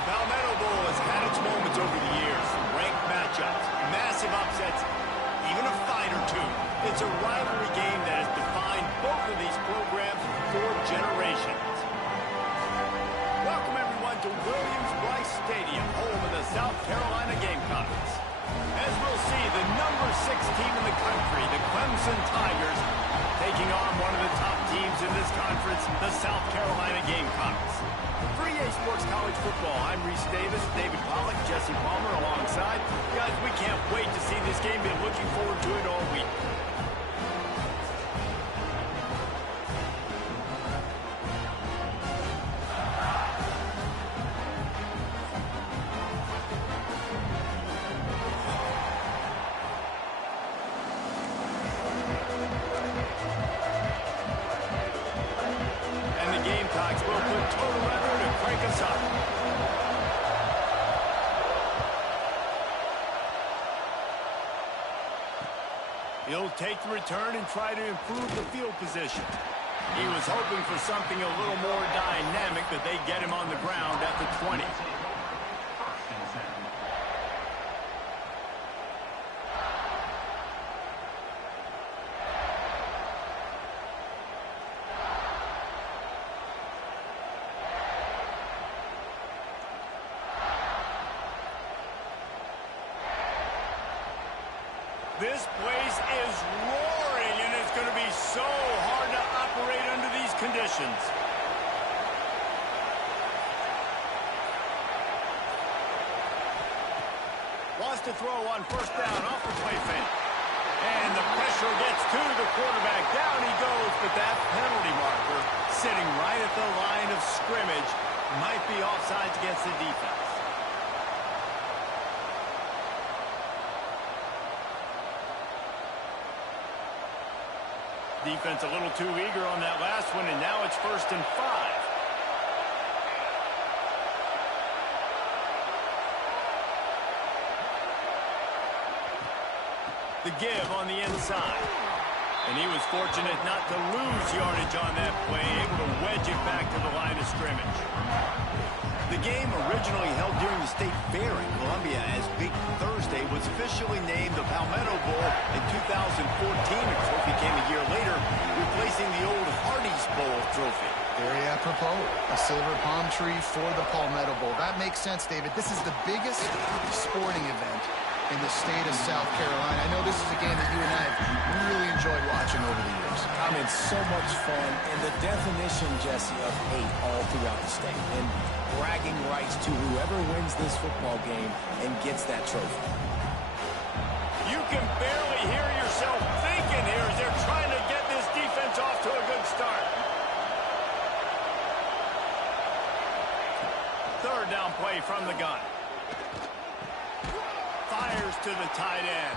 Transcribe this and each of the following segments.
The Palmetto Bowl has had its moments over the years. Ranked matchups, massive upsets, even a fight or two. It's a rivalry game that has defined both of these programs for generations. Welcome, everyone, to Williams-Brice Stadium, home of the South Carolina Gamecocks. As we'll see, the number 6 team in the country, the Clemson Tigers, taking on one of the top teams in this conference, the South Carolina Gamecocks. For EA Sports College Football, I'm Reese Davis, David Pollack, Jesse Palmer alongside. Guys, we can't wait to see this game. Been looking forward to it all week. Gamecocks will put total weather to crank us up. He'll take the return and try to improve the field position. He was hoping for something a little more dynamic, but they get him on the ground at the 20. This place is roaring, and it's going to be so hard to operate under these conditions. Wants to throw on first down off the play fake. And the pressure gets to the quarterback. Down he goes, but that penalty marker sitting right at the line of scrimmage might be offsides against the defense. Defense a little too eager on that last one, and now it's 1st and 5. The give on the inside. And he was fortunate not to lose yardage on that play, able to wedge it back to the line of scrimmage. The game, originally held during the State Fair in Columbia as Big Thursday, was officially named the Palmetto Bowl in 2014. A trophy came a year later, replacing the old Hardee's Bowl trophy. Very apropos, a silver palm tree for the Palmetto Bowl. That makes sense, David. This is the biggest sporting event in the state of South Carolina. I know this is a game that you and I have really enjoyed watching over the years. I mean, so much fun, and the definition, Jesse, of hate all throughout the state. And bragging rights to whoever wins this football game and gets that trophy. You can barely hear yourself thinking here as they're trying to get this defense off to a good start. 3rd down play from the gun. Fires to the tight end.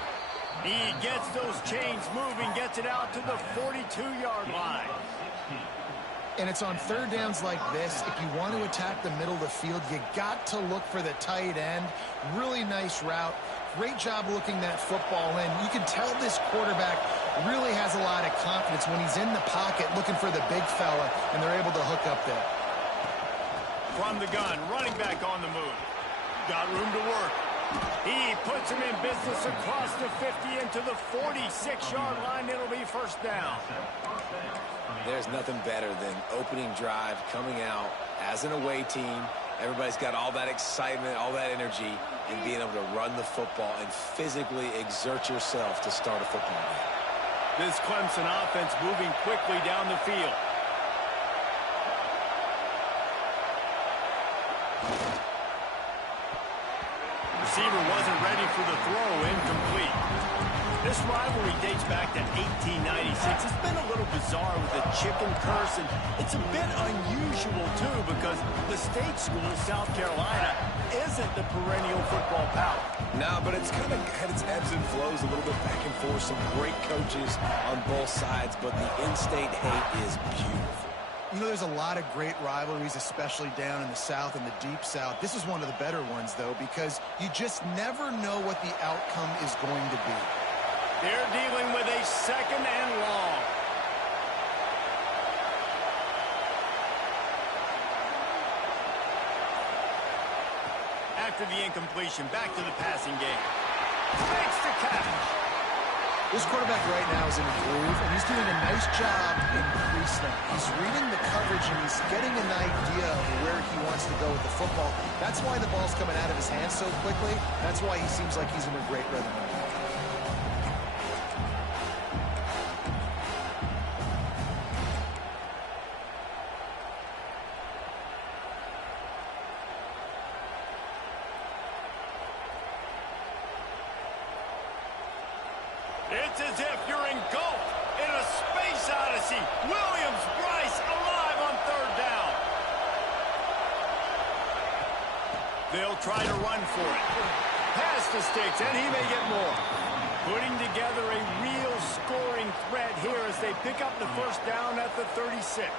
He gets those chains moving, gets it out to the 42-yard line. And it's on 3rd downs like this, if you want to attack the middle of the field, you got to look for the tight end. Really nice route. Great job looking that football in. You can tell this quarterback really has a lot of confidence when he's in the pocket looking for the big fella, and they're able to hook up there. From the gun, running back on the move. Got room to work. He puts him in business across the 50 into the 46-yard line. It'll be 1st down. There's nothing better than opening drive, coming out as an away team. Everybody's got all that excitement, all that energy, and being able to run the football and physically exert yourself to start a football game. This Clemson offense moving quickly down the field. Receiver wasn't ready for the throw, incomplete. This rivalry dates back to 1896. It's been a little bizarre with the chicken curse, and it's a bit unusual, too, because the state school, South Carolina, isn't the perennial football power. No, but it's kind of had its ebbs and flows, a little bit back and forth. Some great coaches on both sides, but the in-state hate is beautiful. You know, there's a lot of great rivalries, especially down in the South and the Deep South. This is one of the better ones, though, because you just never know what the outcome is going to be. They're dealing with a 2nd and long. After the incompletion, back to the passing game. Makes the catch. This quarterback right now is in a groove, and he's doing a nice job in pre-snap. He's reading the coverage, and he's getting an idea of where he wants to go with the football. That's why the ball's coming out of his hands so quickly. That's why he seems like he's in a great rhythm. It's as if you're engulfed in a space odyssey. Williams-Brice alive on third down. They'll try to run for it. Pass the sticks, and he may get more. Putting together a real scoring threat here as they pick up the first down at the 36.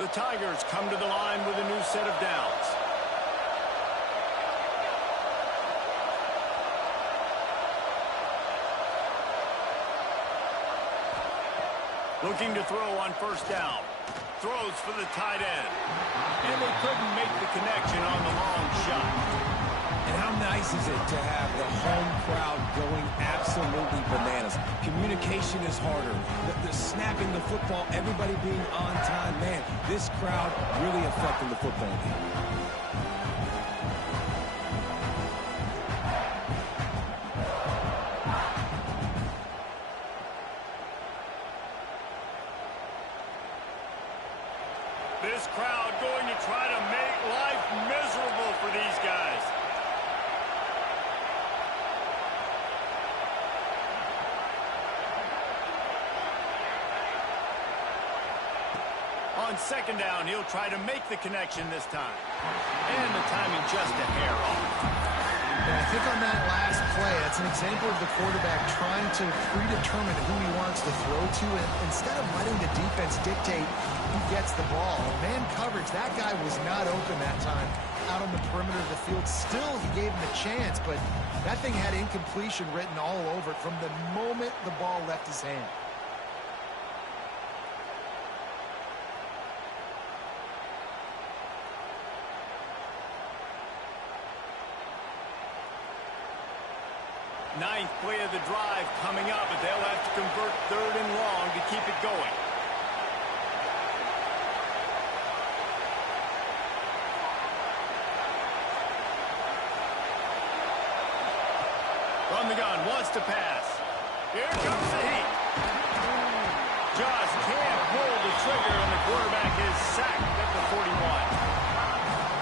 The Tigers come to the line with a new set of downs. Looking to throw on first down. Throws for the tight end. And they couldn't make the connection on the long shot. And how nice is it to have the home crowd going absolutely bananas? Communication is harder. The snapping the football, everybody being on time. Man, this crowd really affecting the football game. This crowd going to try to make life miserable for these guys. On second down, he'll try to make the connection this time. And the timing just a hair off. And I think on that last play, that's an example of the quarterback trying to predetermine who he wants to throw to, and instead of letting the defense dictate who gets the ball. Man coverage, that guy was not open that time out on the perimeter of the field. Still, he gave him a chance, but that thing had incompletion written all over it from the moment the ball left his hand. Ninth play of the drive coming up, but they'll have to convert third and long to keep it going. From the gun, wants to pass. Here comes the heat. Just can't pull the trigger, and the quarterback is sacked at the 41.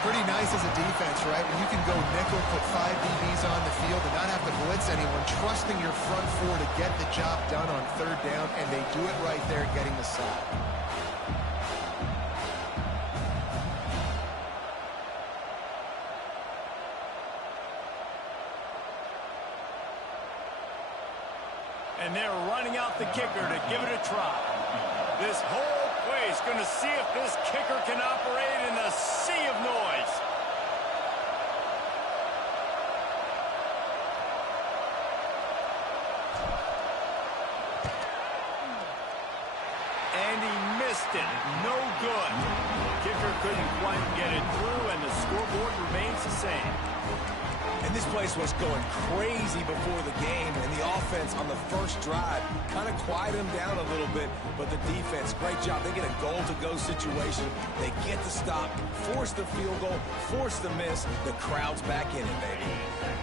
Pretty nice as a defense, right? When you can go nickel, put 5 DBs on the field and not have to blitz anyone, trusting your front four to get the job done on third down, and they do it right there, getting the sack. And they're running out the kicker to give it a try. This whole place going to see if this kicker can operate in the sea of noise. And he missed it. No good. Kicker couldn't quite get it through, and the scoreboard remains the same. And this place was going crazy before the game, and the offense on the first drive kind of quieted them down a little bit, but the defense, great job. They get a goal-to-go situation. They get the stop, force the field goal, force the miss. The crowd's back in it, baby.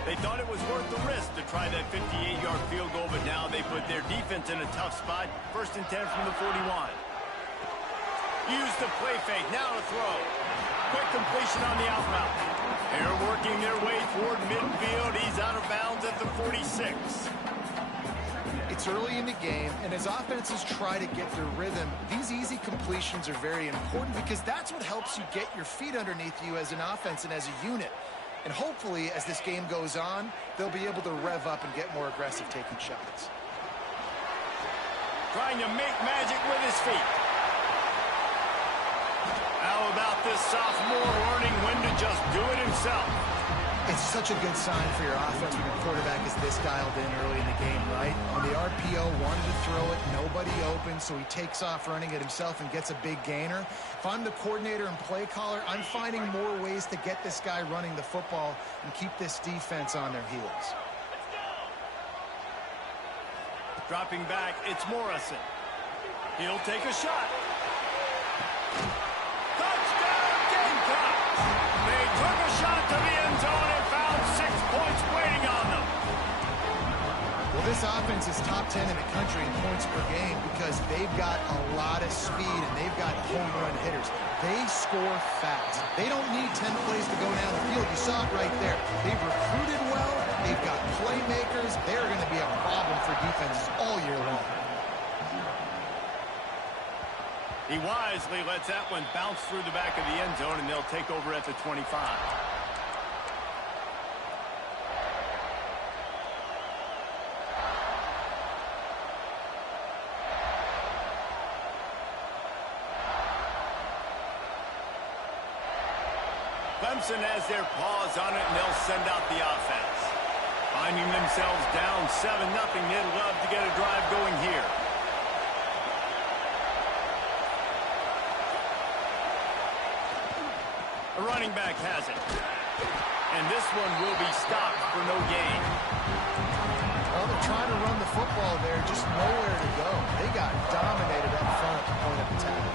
They thought it was worth the risk to try that 58-yard field goal, but now they put their defense in a tough spot. First and 10 from the 41. Use the play fake, now to throw. Quick completion on the out route. They're working their way toward midfield. He's out of bounds at the 46. It's early in the game, and as offenses try to get their rhythm, these easy completions are very important because that's what helps you get your feet underneath you as an offense and as a unit. And hopefully, as this game goes on, they'll be able to rev up and get more aggressive taking shots. Trying to make magic with his feet. How about this sophomore learning when to just do it himself? It's such a good sign for your offense when your quarterback is this dialed in early in the game, right? On the RPO, wanted to throw it, nobody open, so he takes off running it himself and gets a big gainer. If I'm the coordinator and play caller, I'm finding more ways to get this guy running the football and keep this defense on their heels. Dropping back, it's Morrison. He'll take a shot. Touchdown, Gamecocks! They took a shot to the end zone and found 6 points waiting on them. Well, this offense is top 10 in the country in points per game because they've got a lot of speed and they've got home run hitters. They score fast. They don't need 10 plays to go down the field. You saw it right there. They've recruited well. They've got playmakers. They're going to be a problem for defenses all year long. He wisely lets that one bounce through the back of the end zone, and they'll take over at the 25. Clemson has their paws on it, and they'll send out the offense. Finding themselves down 7-0, they'd love to get a drive going here. A running back has it. And this one will be stopped for no gain. Well, they're trying to run the football there, just nowhere to go. They got dominated up front at the point of attack.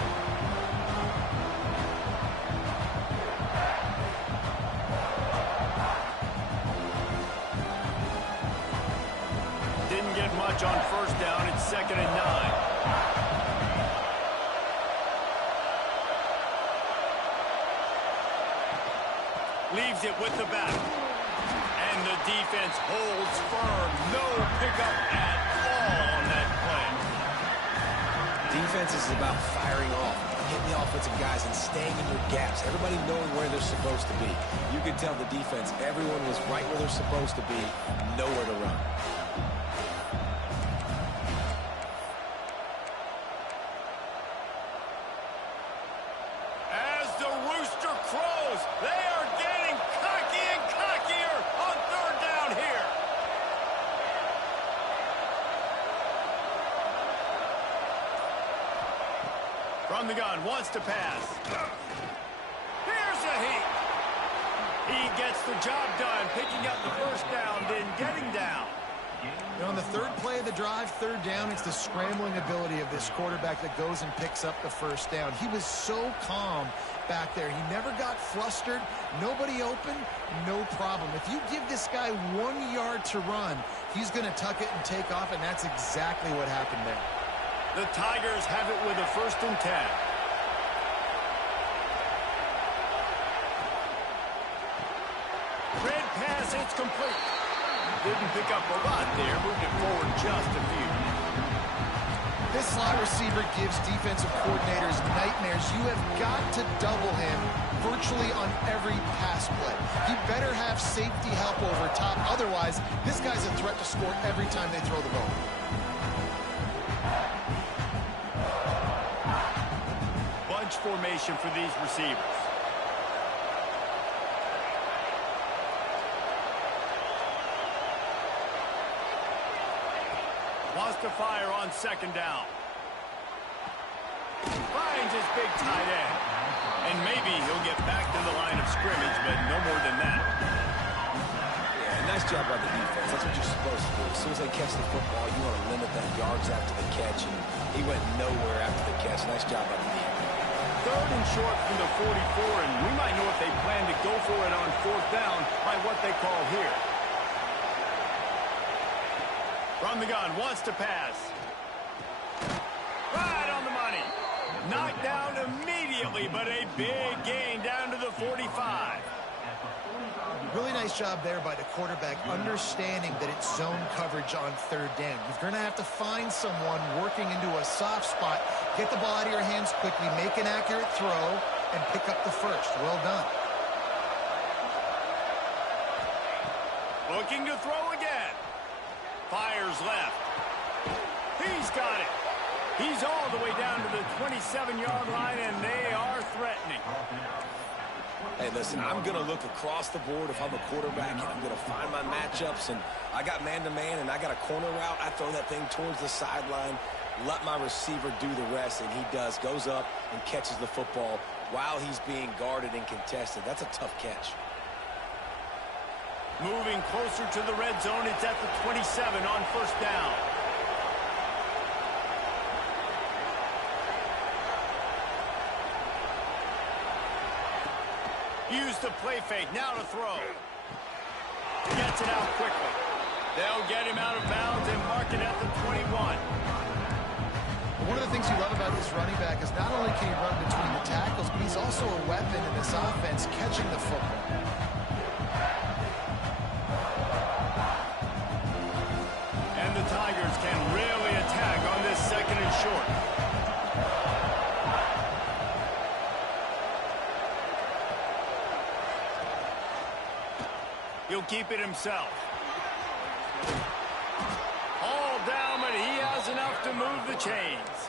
Didn't get much on first down. It's 2nd and 9. Leaves it with the back. And the defense holds firm. No pickup at all on that play. Defense is about firing off, hitting the offensive guys and staying in your gaps. Everybody knowing where they're supposed to be. You can tell the defense, everyone was right where they're supposed to be, nowhere to run. As the rooster crows, they are getting cocky and cockier on 3rd down here. From the gun, wants to pass. Here's a heat. He gets the job done, picking up the first down, then getting down. And on the 3rd play of the drive, 3rd down, it's the scrambling ability of this quarterback that goes and picks up the first down. He was so calm back there. He never got flustered. Nobody open, no problem. If you give this guy 1 yard to run, he's going to tuck it and take off, and that's exactly what happened there. The Tigers have it with a 1st and 10. Red pass, it's complete. Didn't pick up a lot there, moved it forward just a few. This slot receiver gives defensive coordinators nightmares. You have got to double him virtually on every pass play. He better have safety help over top. Otherwise, this guy's a threat to score every time they throw the ball. Bunch formation for these receivers. Wants to fire on 2nd down. Finds his big tight end. And maybe he'll get back to the line of scrimmage, but no more than that. Yeah, nice job by the defense. That's what you're supposed to do. As soon as they catch the football, you want to limit that yards after the catch, and he went nowhere after the catch. Nice job by the defense. 3rd and short from the 44, and we might know if they plan to go for it on 4th down by what they call here. From the gun, wants to pass. Right on the money. Knocked down immediately, but a big gain down to the 45. Really nice job there by the quarterback, understanding that it's zone coverage on 3rd down. You're going to have to find someone working into a soft spot, get the ball out of your hands quickly, make an accurate throw, and pick up the first. Well done. Looking to throw again. Fires left. He's got it. He's all the way down to the 27-yard line, and they are threatening. Hey, listen, I'm going to look across the board if I'm a quarterback, and I'm going to find my matchups, and I got man-to-man, and I got a corner route. I throw that thing towards the sideline, let my receiver do the rest, and he does, goes up and catches the football while he's being guarded and contested. That's a tough catch. Moving closer to the red zone, it's at the 27 on first down. Use the play fake, now to throw. Gets it out quickly. They'll get him out of bounds and mark it at the 21. One of the things you love about this running back is not only can he run between the tackles, but he's also a weapon in this offense catching the football. And the Tigers can really attack on this second and short. He'll keep it himself. All down, but he has enough to move the chains.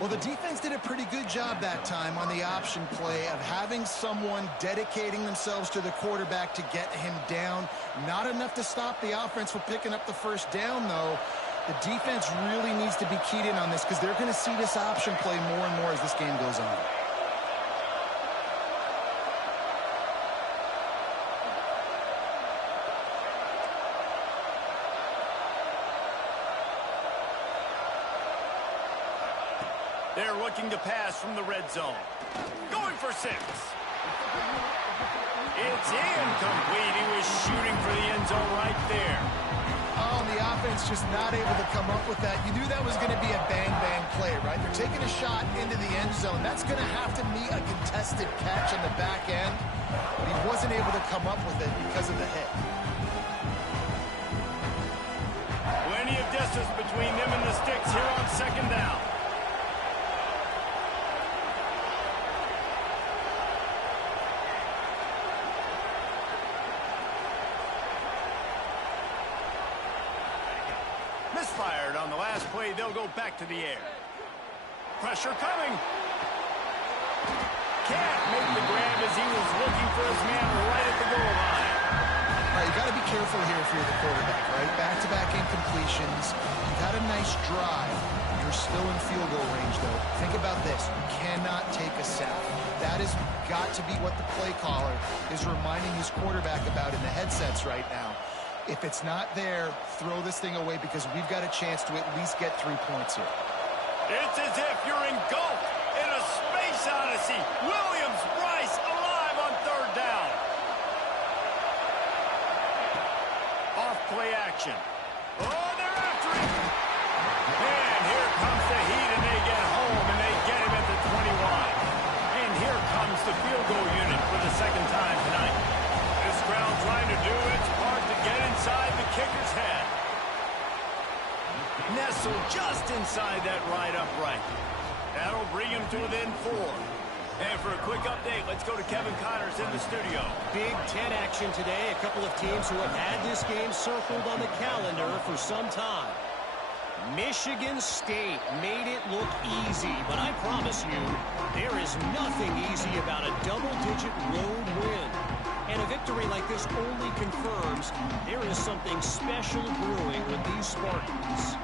Well, the defense did a pretty good job that time on the option play of having someone dedicating themselves to the quarterback to get him down. Not enough to stop the offense from picking up the first down, though. The defense really needs to be keyed in on this because they're going to see this option play more and more as this game goes on. They're looking to pass from the red zone. Going for 6. It's incomplete. He was shooting for the end zone right there. Oh, the offense just not able to come up with that. You knew that was going to be a bang-bang play, right? They're taking a shot into the end zone. That's going to have to meet a contested catch on the back end, but he wasn't able to come up with it because of the hit. Plenty of distance between them and the sticks here on second down. Misfired on the last play. They'll go back to the air. Pressure coming. Can't make the grab as he was looking for his man right at the goal line. All right, you got to be careful here if you're the quarterback, right? Back-to-back incompletions. You got a nice drive. You're still in field goal range, though. Think about this. You cannot take a sack. That has got to be what the play caller is reminding his quarterback about in the headsets right now. If it's not there, throw this thing away because we've got a chance to at least get 3 points here. It's as if you're engulfed in a space odyssey. Williams-Brice alive on third down. Off play action. Oh, they're after him. And here comes the heat, and they get home, and they get him at the 21. And here comes the field goal unit for the second time tonight. This crowd trying to do its part to get inside the kicker's head. Nestled just inside that right upright. That'll bring him to within 4. And for a quick update, let's go to Kevin Connors in the studio. Big Ten action today. A couple of teams who have had this game circled on the calendar for some time. Michigan State made it look easy, but I promise you, there is nothing easy about a double-digit road win. And a victory like this only confirms there is something special brewing with these Spartans.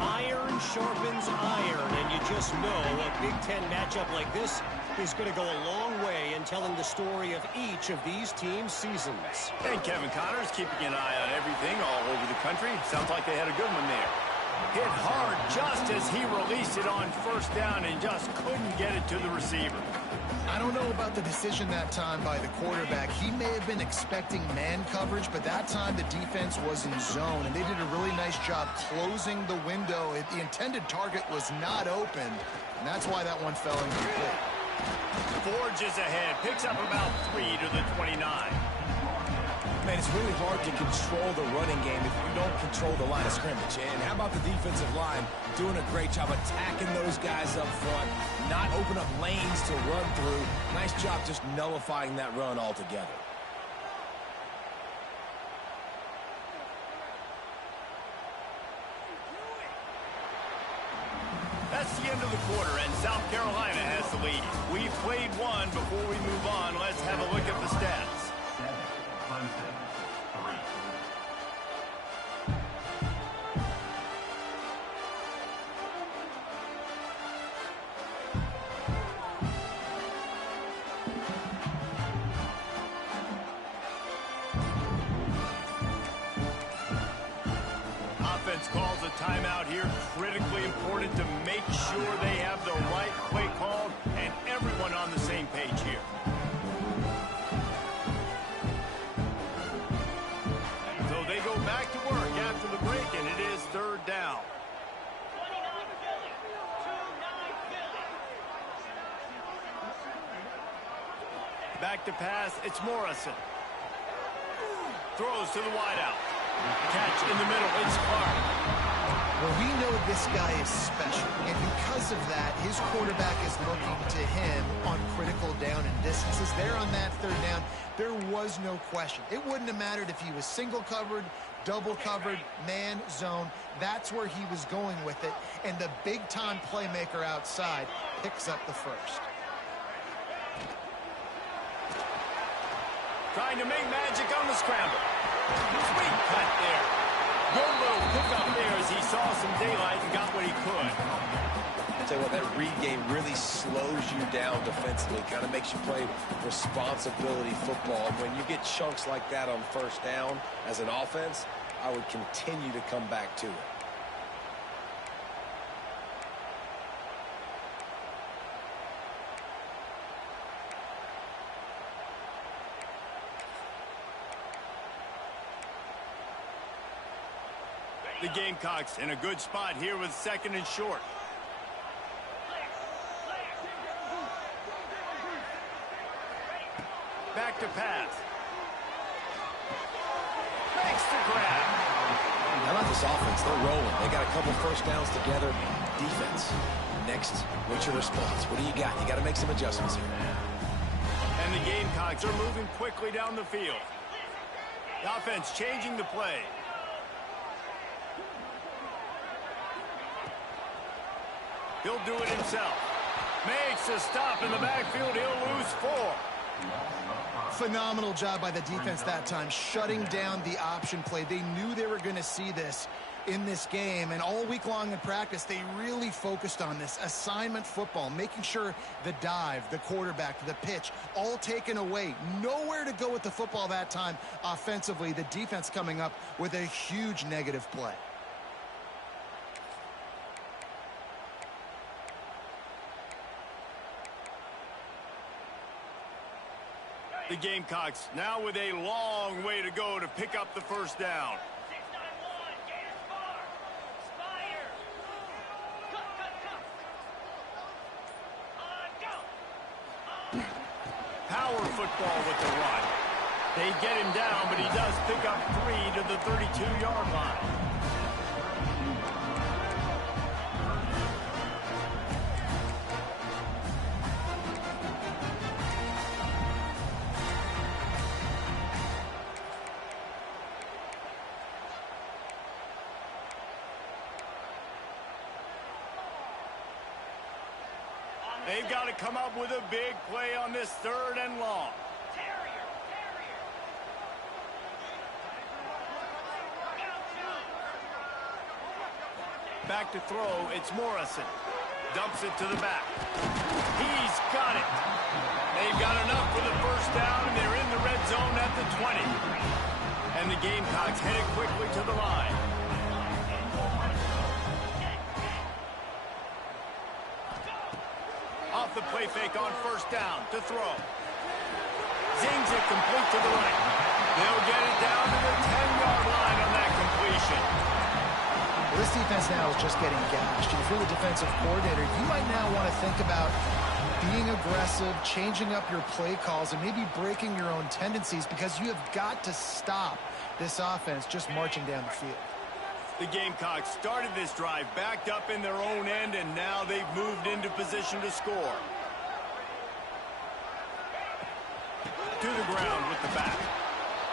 Iron sharpens iron, and you just know a Big Ten matchup like this is going to go a long way in telling the story of each of these teams' seasons. And Kevin Connors keeping an eye on everything all over the country. Sounds like they had a good one there. Hit hard just as he released it on first down and just couldn't get it to the receiver. I don't know about the decision that time by the quarterback. He may have been expecting man coverage, but that time the defense was in zone, and they did a really nice job closing the window. The intended target was not open, and that's why that one fell incomplete. Forges ahead, picks up about 3 to the 29. Man, it's really hard to control the running game if you don't control the line of scrimmage. And how about the defensive line doing a great job attacking those guys up front, not open up lanes to run through. Nice job just nullifying that run altogether. That's the end of the quarter, and South Carolina has the lead. We've played one. Before we move on, let's have a look at the stats. Offense calls a timeout here. Critically important to make sure they have the right play called and everyone on the same page here. So they go back to work after the break, and it is third down. Back to pass, it's Morrison. Throws to the wideout. Catch in the middle, it's Clark. Well, we know this guy is special, and because of that, his quarterback is looking to him on critical down and distances. There on that third down, there was no question. It wouldn't have mattered if he was single covered, double covered, man, zone. That's where he was going with it, and the big-time playmaker outside picks up the first. Trying to make magic on the scramble. Sweet cut there. Good little pickup there as he saw some daylight and got what he could. I'll tell you what, that read game really slows you down defensively, kind of makes you play responsibility football. When you get chunks like that on first down as an offense, I would continue to come back to it. The Gamecocks in a good spot here with second and short. Back to pass. Makes the grab. How about this offense? They're rolling. They got a couple first downs together. Defense. Next, what's your response? What do you got? You got to make some adjustments here. And the Gamecocks are moving quickly down the field. The offense changing the play. He'll do it himself. Makes a stop in the backfield. He'll lose 4. Phenomenal job by the defense that time, shutting down the option play. They knew they were going to see this in this game, and all week long in practice, they really focused on this assignment football, making sure the dive, the quarterback, the pitch, all taken away. Nowhere to go with the football that time offensively. The defense coming up with a huge negative play. The Gamecocks now with a long way to go to pick up the first down. Power football with the run. They get him down, but he does pick up 3 to the 32-yard line. They've got to come up with a big play on this third and long. Back to throw, it's Morrison. Dumps it to the back. He's got it. They've got enough for the first down, and they're in the red zone at the 20. And the Gamecocks headed quickly to the line. Off the play fake on first down to throw. Zings it complete to the right. They'll get it down to the 10-yard line on that completion. Well, this defense now is just getting gashed. If you're the defensive coordinator, you might now want to think about being aggressive, changing up your play calls, and maybe breaking your own tendencies, because you have got to stop this offense just marching down the field. The Gamecocks started this drive backed up in their own end, and now they've moved into position to score. To the ground with the back.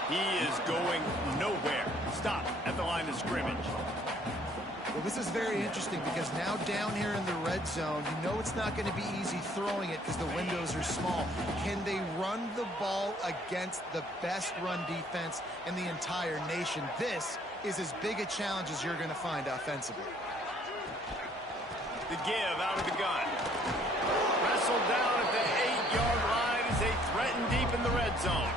He is going nowhere. Stop at the line of scrimmage. Well, this is very interesting because now down here in the red zone, you know it's not going to be easy throwing it because the windows are small. Can they run the ball against the best run defense in the entire nation? This is as big a challenge as you're going to find offensively. The give out of the gun. Wrestled down at the 8-yard line as they threaten deep in the red zone.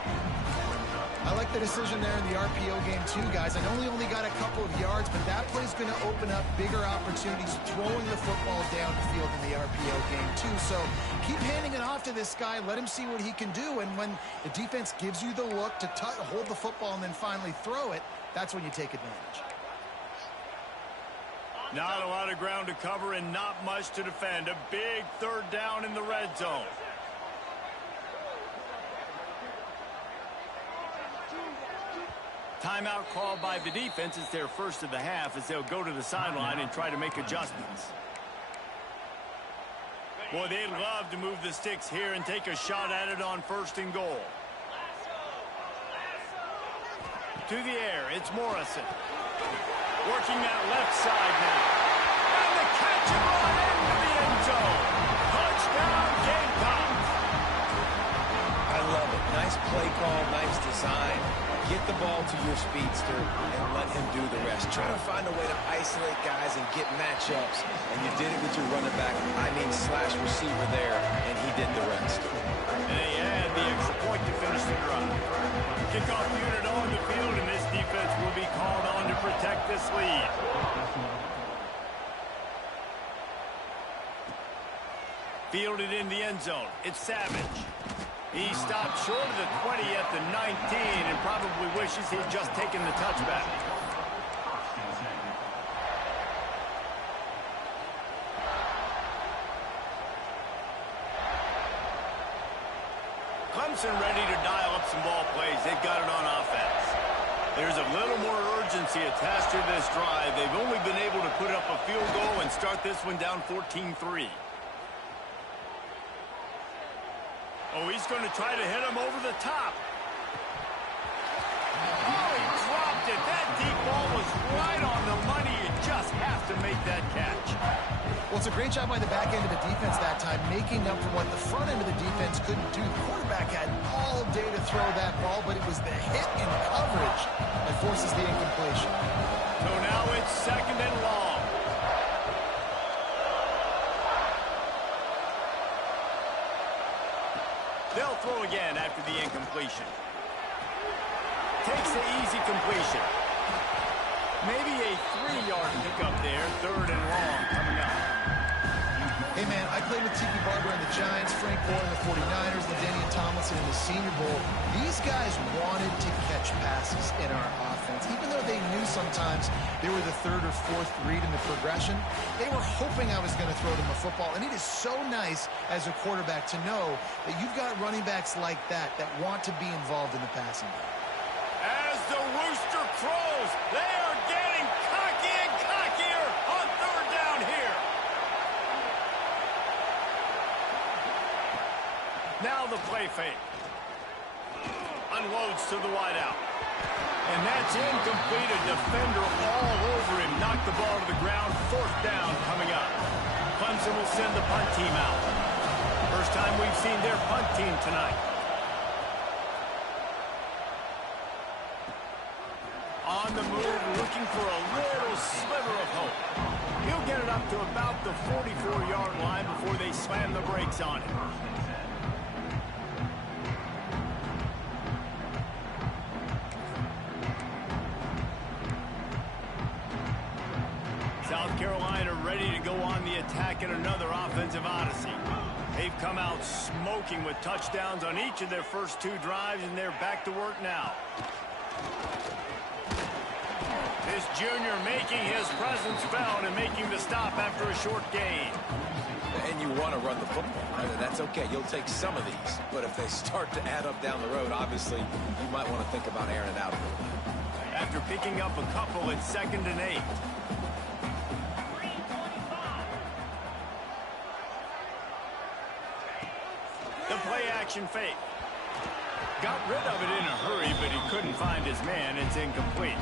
I like the decision there in the RPO game too, guys. I know he only got a couple of yards, but that play's going to open up bigger opportunities throwing the football down the field in the RPO game too. So keep handing it off to this guy. Let him see what he can do. And when the defense gives you the look to hold the football and then finally throw it, that's when you take advantage. Not a lot of ground to cover and not much to defend. A big third down in the red zone. Timeout called by the defense. It's their first of the half as they'll go to the sideline and try to make adjustments. Boy, they'd love to move the sticks here and take a shot at it on 1st and goal. To the air, it's Morrison. Working that left side now. And the catch and run into the end zone. Touchdown, Gamecocks. I love it. Nice play call, nice design. Get the ball to your speedster and let him do the rest. Try to find a way to isolate guys and get matchups. And you did it with your running back, slash receiver there, and he did the rest. And they add the extra point to finish the drive. Kickoff unit on the field, and this defense will be called on to protect this lead. Fielded in the end zone. It's Savage. He stopped short of the 20 at the 19 and probably wishes he'd just taken the touchback. Clemson ready to dial up some ball plays. They've got it on offense. There's a little more urgency attached to this drive. They've only been able to put up a field goal and start this one down 14-3. Oh, he's going to try to hit him over the top. Oh, he dropped it. That deep ball was right on the money. You just have to make that catch. Well, it's a great job by the back end of the defense that time, making up for what the front end of the defense couldn't do. The quarterback had all day to throw that ball, but it was the hit in coverage that forces the incompletion. So now it's 2nd and long. They'll throw again after the incompletion. Takes the easy completion. Maybe a 3-yard pickup there. 3rd and long coming up. Hey, man, I played with Tiki Barber and the Giants, Frank Gore and the 49ers, LaDainian Tomlinson in the Senior Bowl. These guys wanted to catch passes in our offense. Even though they knew sometimes they were the 3rd or 4th read in the progression, they were hoping I was going to throw them a football. And it is so nice as a quarterback to know that you've got running backs like that want to be involved in the passing game. As the rooster crows, they are getting cocky and cockier on 3rd down here. Now the play fake. Unloads to the wideout. And that's incomplete. A defender all over him. Knocked the ball to the ground. 4th down coming up. Clemson will send the punt team out. First time we've seen their punt team tonight. On the move, looking for a little sliver of hope. He'll get it up to about the 44-yard line before they slam the brakes on him. South Carolina ready to go on the attack in another offensive odyssey. They've come out smoking with touchdowns on each of their first 2 drives, and they're back to work now. This junior making his presence felt and making the stop after a short gain. And you want to run the football. That's okay. You'll take some of these. But if they start to add up down the road, obviously, you might want to think about airing it out a little bit. After picking up a couple, it's 2nd and 8. The play action fake. Got rid of it in a hurry, but he couldn't find his man. It's incomplete.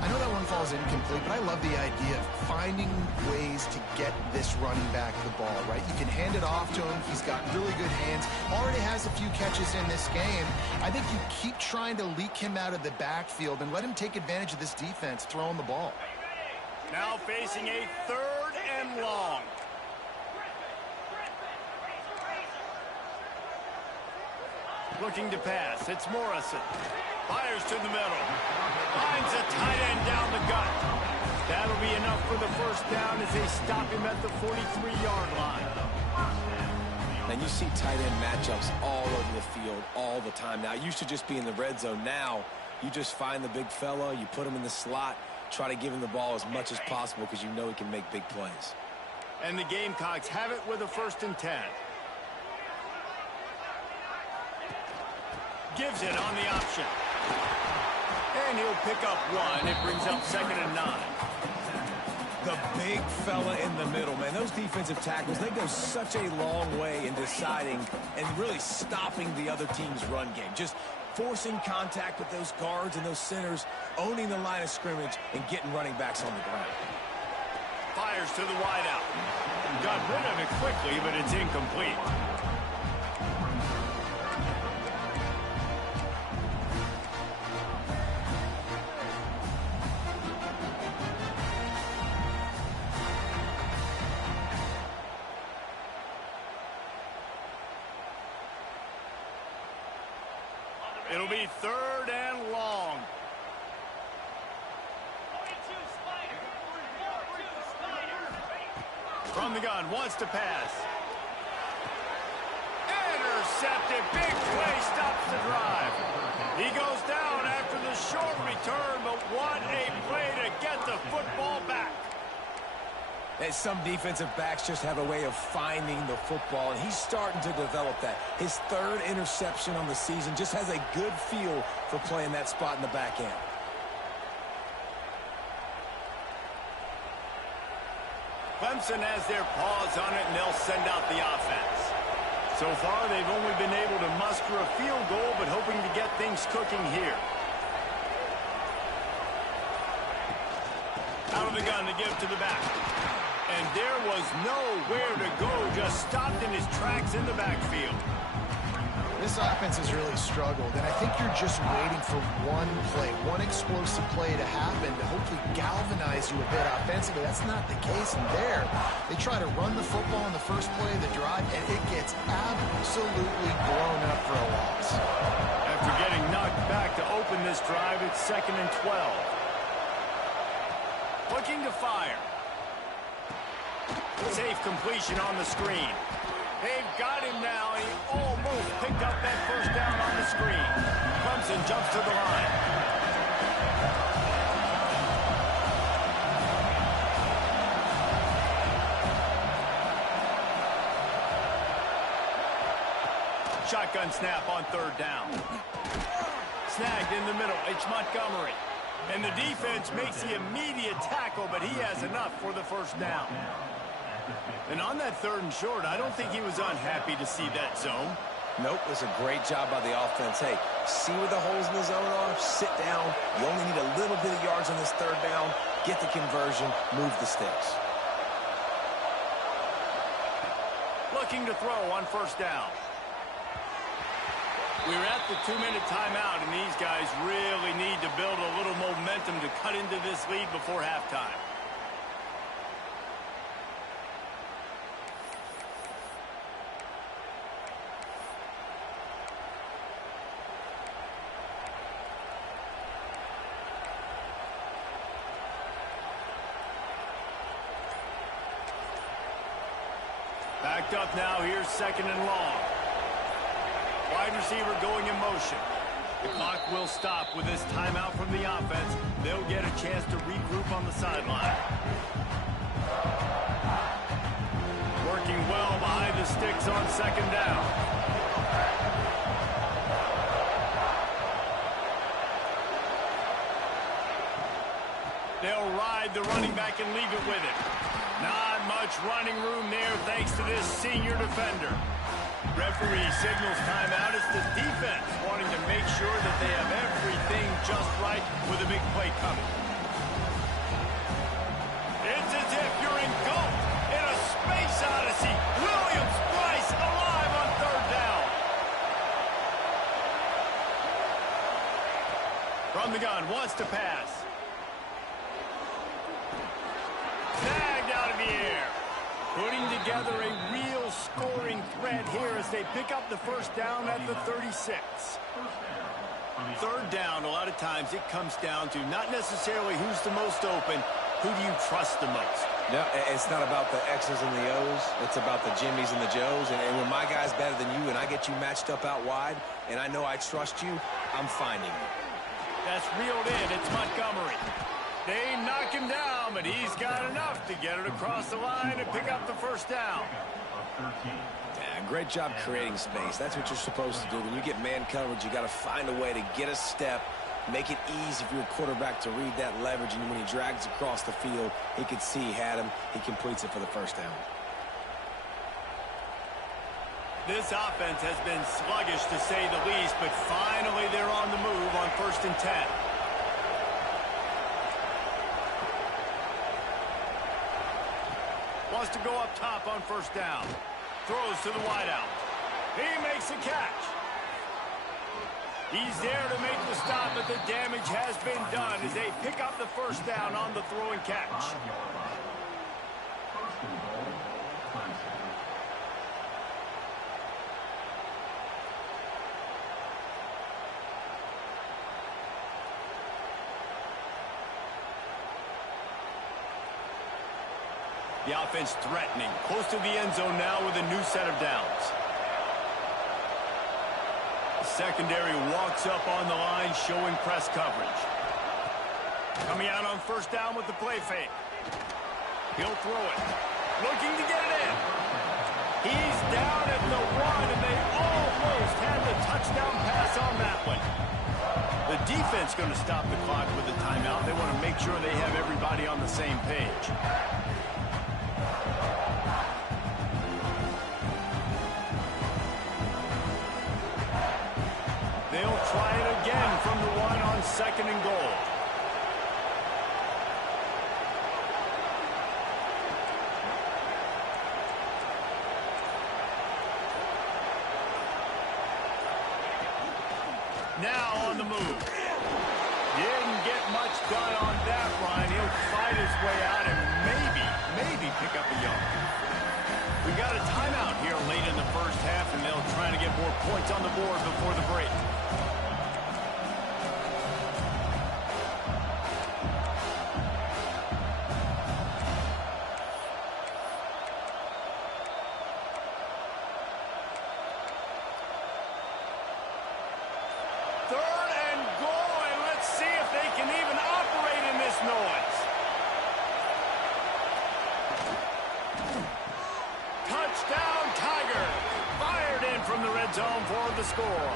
I know that one falls incomplete, but I love the idea of finding ways to get this running back the ball, right? You can hand it off to him. He's got really good hands. Already has a few catches in this game. I think you keep trying to leak him out of the backfield and let him take advantage of this defense throwing the ball. Now facing a 3rd and long. Looking to pass. It's Morrison. Fires to the middle. Finds a tight end down the gut. That'll be enough for the first down as they stop him at the 43-yard line. And you see tight end matchups all over the field all the time. Now, it used to just be in the red zone. Now, you just find the big fella, you put him in the slot, try to give him the ball as much as possible because you know he can make big plays. And the Gamecocks have it with a 1st and 10. Gives it on the option. And he'll pick up 1. It brings up 2nd and 9. The big fella in the middle, man. Those defensive tackles, they go such a long way in deciding and really stopping the other team's run game. Just forcing contact with those guards and those centers, owning the line of scrimmage, and getting running backs on the ground. Fires to the wideout. Got rid of it quickly, but it's incomplete. It'll be 3rd and long. From the gun, wants to pass. Intercepted. Big play stops the drive. He goes down after the short return, but what a play to get the football back. And some defensive backs just have a way of finding the football, and he's starting to develop that. His 3rd interception on the season, just has a good feel for playing that spot in the back end. Clemson has their paws on it, and they'll send out the offense. So far, they've only been able to muster a field goal, but hoping to get things cooking here. Out of the gun to give to the back. And there was nowhere to go, just stopped in his tracks in the backfield. This offense has really struggled, and I think you're just waiting for one play, one explosive play to happen to hopefully galvanize you a bit offensively. That's not the case in there. They try to run the football in the first play of the drive, and it gets absolutely blown up for a loss. After getting knocked back to open this drive, it's 2nd and 12. Looking to fire. Safe completion on the screen. They've got him now. He almost picked up that first down on the screen. Clemson jumps to the line. Shotgun snap on 3rd down. Snagged in the middle. It's Montgomery. And the defense makes the immediate tackle, but he has enough for the first down. And on that 3rd and short, I don't think he was unhappy to see that zone. Nope, it was a great job by the offense. Hey, see where the holes in the zone are? Sit down. You only need a little bit of yards on this 3rd down. Get the conversion. Move the sticks. Looking to throw on 1st down. We're at the 2-minute timeout, and these guys really need to build a little momentum to cut into this lead before halftime. Backed up now, here's 2nd and long. Wide receiver going in motion. The clock will stop with this timeout from the offense. They'll get a chance to regroup on the sideline. Working well behind the sticks on 2nd down. They'll ride the running back and leave it with him. Not much running room there thanks to this senior defender. Referee signals timeout. It's the defense wanting to make sure that they have everything just right with a big play coming. It's as if you're engulfed in a space odyssey. Williams-Brice alive on third down. From the gun, wants to pass. Snagged out of the air. Putting together a real scoring threat here as they pick up the first down at the 36. Third down, a lot of times it comes down to not necessarily who's the most open, who do you trust the most? No, it's not about the X's and the O's. It's about the Jimmies and the Joes. And when my guy's better than you and I get you matched up out wide and I know I trust you, I'm finding you. That's reeled in. It's Montgomery. They knock him down, but he's got enough to get it across the line and pick up the first down. Yeah, great job creating space. That's what you're supposed to do. When you get man coverage, you got to find a way to get a step, make it easy for your quarterback to read that leverage, and when he drags across the field, he could see he had him. He completes it for the first down. This offense has been sluggish, to say the least, but finally they're on the move on 1st and 10. Wants to go up top on 1st down. Throws to the wideout. He makes a catch. He's there to make the stop, but the damage has been done as they pick up the first down on the throw and catch. The offense threatening, close to the end zone now with a new set of downs. The secondary walks up on the line, showing press coverage. Coming out on 1st down with the play fake. He'll throw it. Looking to get it in. He's down at the 1, and they almost had the touchdown pass on that one. The defense going to stop the clock with a timeout. They want to make sure they have everybody on the same page. They'll try it again from the 1 on 2nd and goal. Now on the move. Didn't get much done on that run. He'll fight his way out and maybe pick up a yard. We got a timeout here late in the first half, and they'll try to get more points on the board before the break. Third and goal, and let's see if they can even operate in this noise. Touchdown, Tiger. Fired in from the red zone for the score.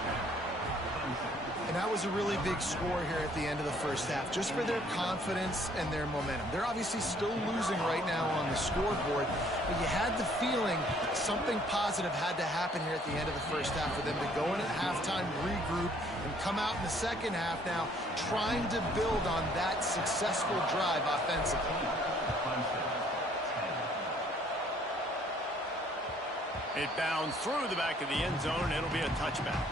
And that was a really big score here at the end of the first half, just for their confidence and their momentum. They're obviously still losing right now on the scoreboard, but you had the feeling something positive had to happen here at the end of the first half for them to go in at halftime, regroup, and come out in the second half now trying to build on that successful drive offensively. It bounds through the back of the end zone, and it'll be a touchback.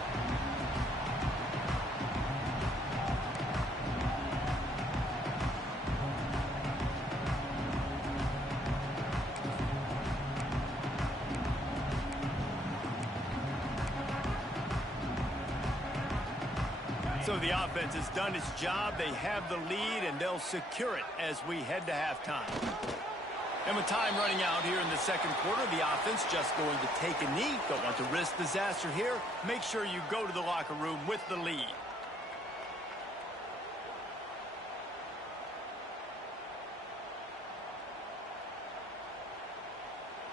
So the offense has done its job. They have the lead, and they'll secure it as we head to halftime. And with time running out here in the second quarter, the offense just going to take a knee. Don't want to risk disaster here. Make sure you go to the locker room with the lead.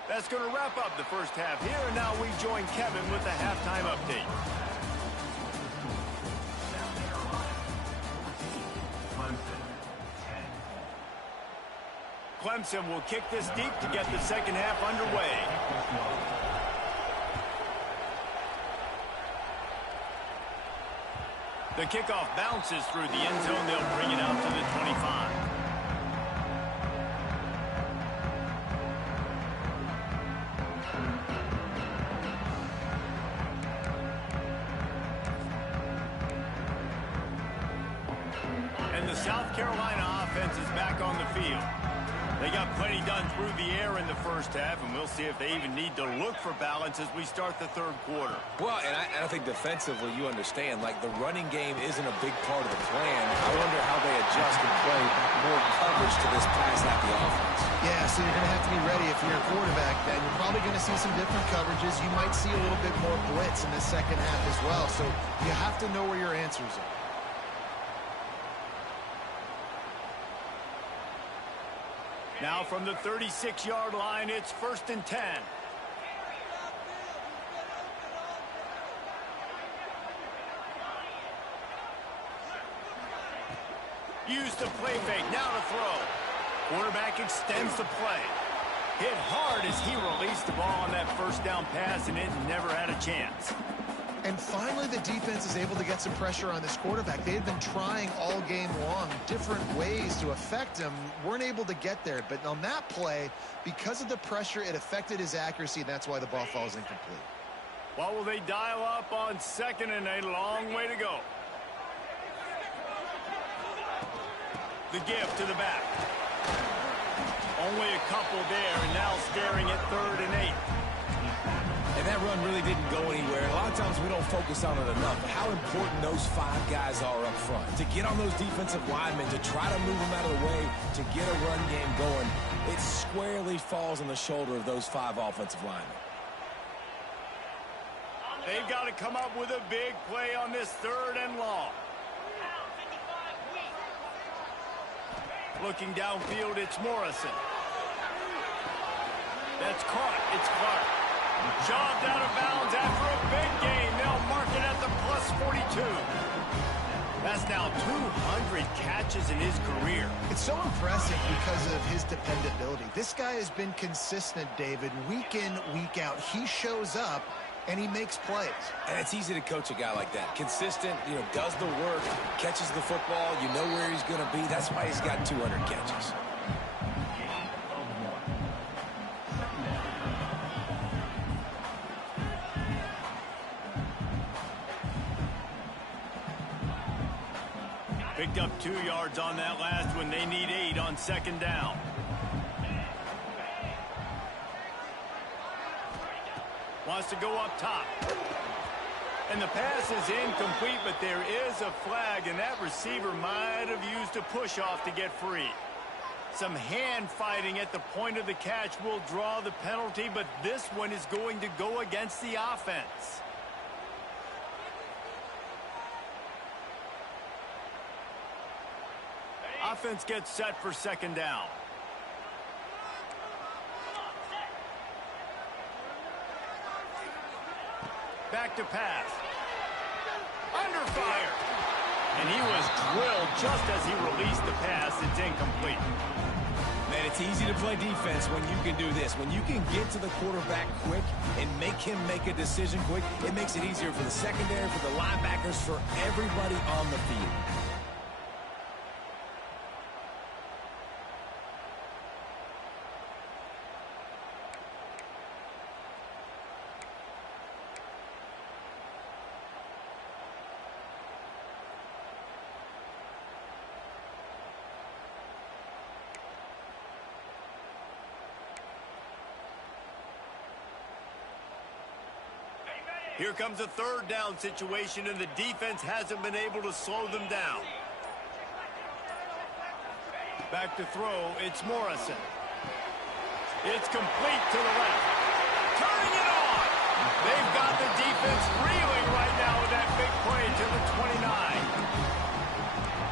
That's going to wrap up the first half here, and now we join Kevin with the halftime update. Clemson will kick this deep to get the second half underway. The kickoff bounces through the end zone. They'll bring it out to the 25. And the South Carolina offense is back on the field. They got plenty done through the air in the first half, and we'll see if they even need to look for balance as we start the third quarter. Well, and I think defensively, you understand, like the running game isn't a big part of the plan. I wonder how they adjust and play more coverage to this pass happy offense. Yeah, so you're going to have to be ready if you're a quarterback. Then you're probably going to see some different coverages. You might see a little bit more blitz in the second half as well. So you have to know where your answers are. Now from the 36-yard line, it's 1st and 10. Use the play fake, now to throw. Quarterback extends the play. Hit hard as he released the ball on that first down pass, and it never had a chance. And finally, the defense is able to get some pressure on this quarterback. They had been trying all game long different ways to affect him. Weren't able to get there. But on that play, because of the pressure, it affected his accuracy, and that's why the ball falls incomplete. What will they dial up on 2nd and a long way to go? The give to the back. Only a couple there, and now staring at 3rd and 8. And that run really didn't go anywhere. A lot of times we don't focus on it enough. But how important those 5 guys are up front. To get on those defensive linemen, to try to move them out of the way, to get a run game going, it squarely falls on the shoulder of those 5 offensive linemen. They've got to come up with a big play on this 3rd and long. Looking downfield, it's Morrison. That's caught. It's Clark. Shoved out of bounds after a big gain. They'll mark it at the +42. That's now 200 catches in his career. It's so impressive because of his dependability. This guy has been consistent, David, week in, week out. He shows up, and he makes plays. And it's easy to coach a guy like that. Consistent, does the work, catches the football, you know where he's going to be. That's why he's got 200 catches. Picked up 2 yards on that last one. They need 8 on 2nd down. Wants to go up top. And the pass is incomplete, but there is a flag, and that receiver might have used a push-off to get free. Some hand fighting at the point of the catch will draw the penalty, but this one is going to go against the offense. Offense gets set for 2nd down. Back to pass. Under fire. And he was drilled just as he released the pass. It's incomplete. Man, it's easy to play defense when you can do this. When you can get to the quarterback quick and make him make a decision quick, it makes it easier for the secondary, for the linebackers, for everybody on the field. Here comes a 3rd down situation, and the defense hasn't been able to slow them down. Back to throw, it's Morrison. It's complete to the left. Turning it on! They've got the defense reeling right now with that big play to the 29.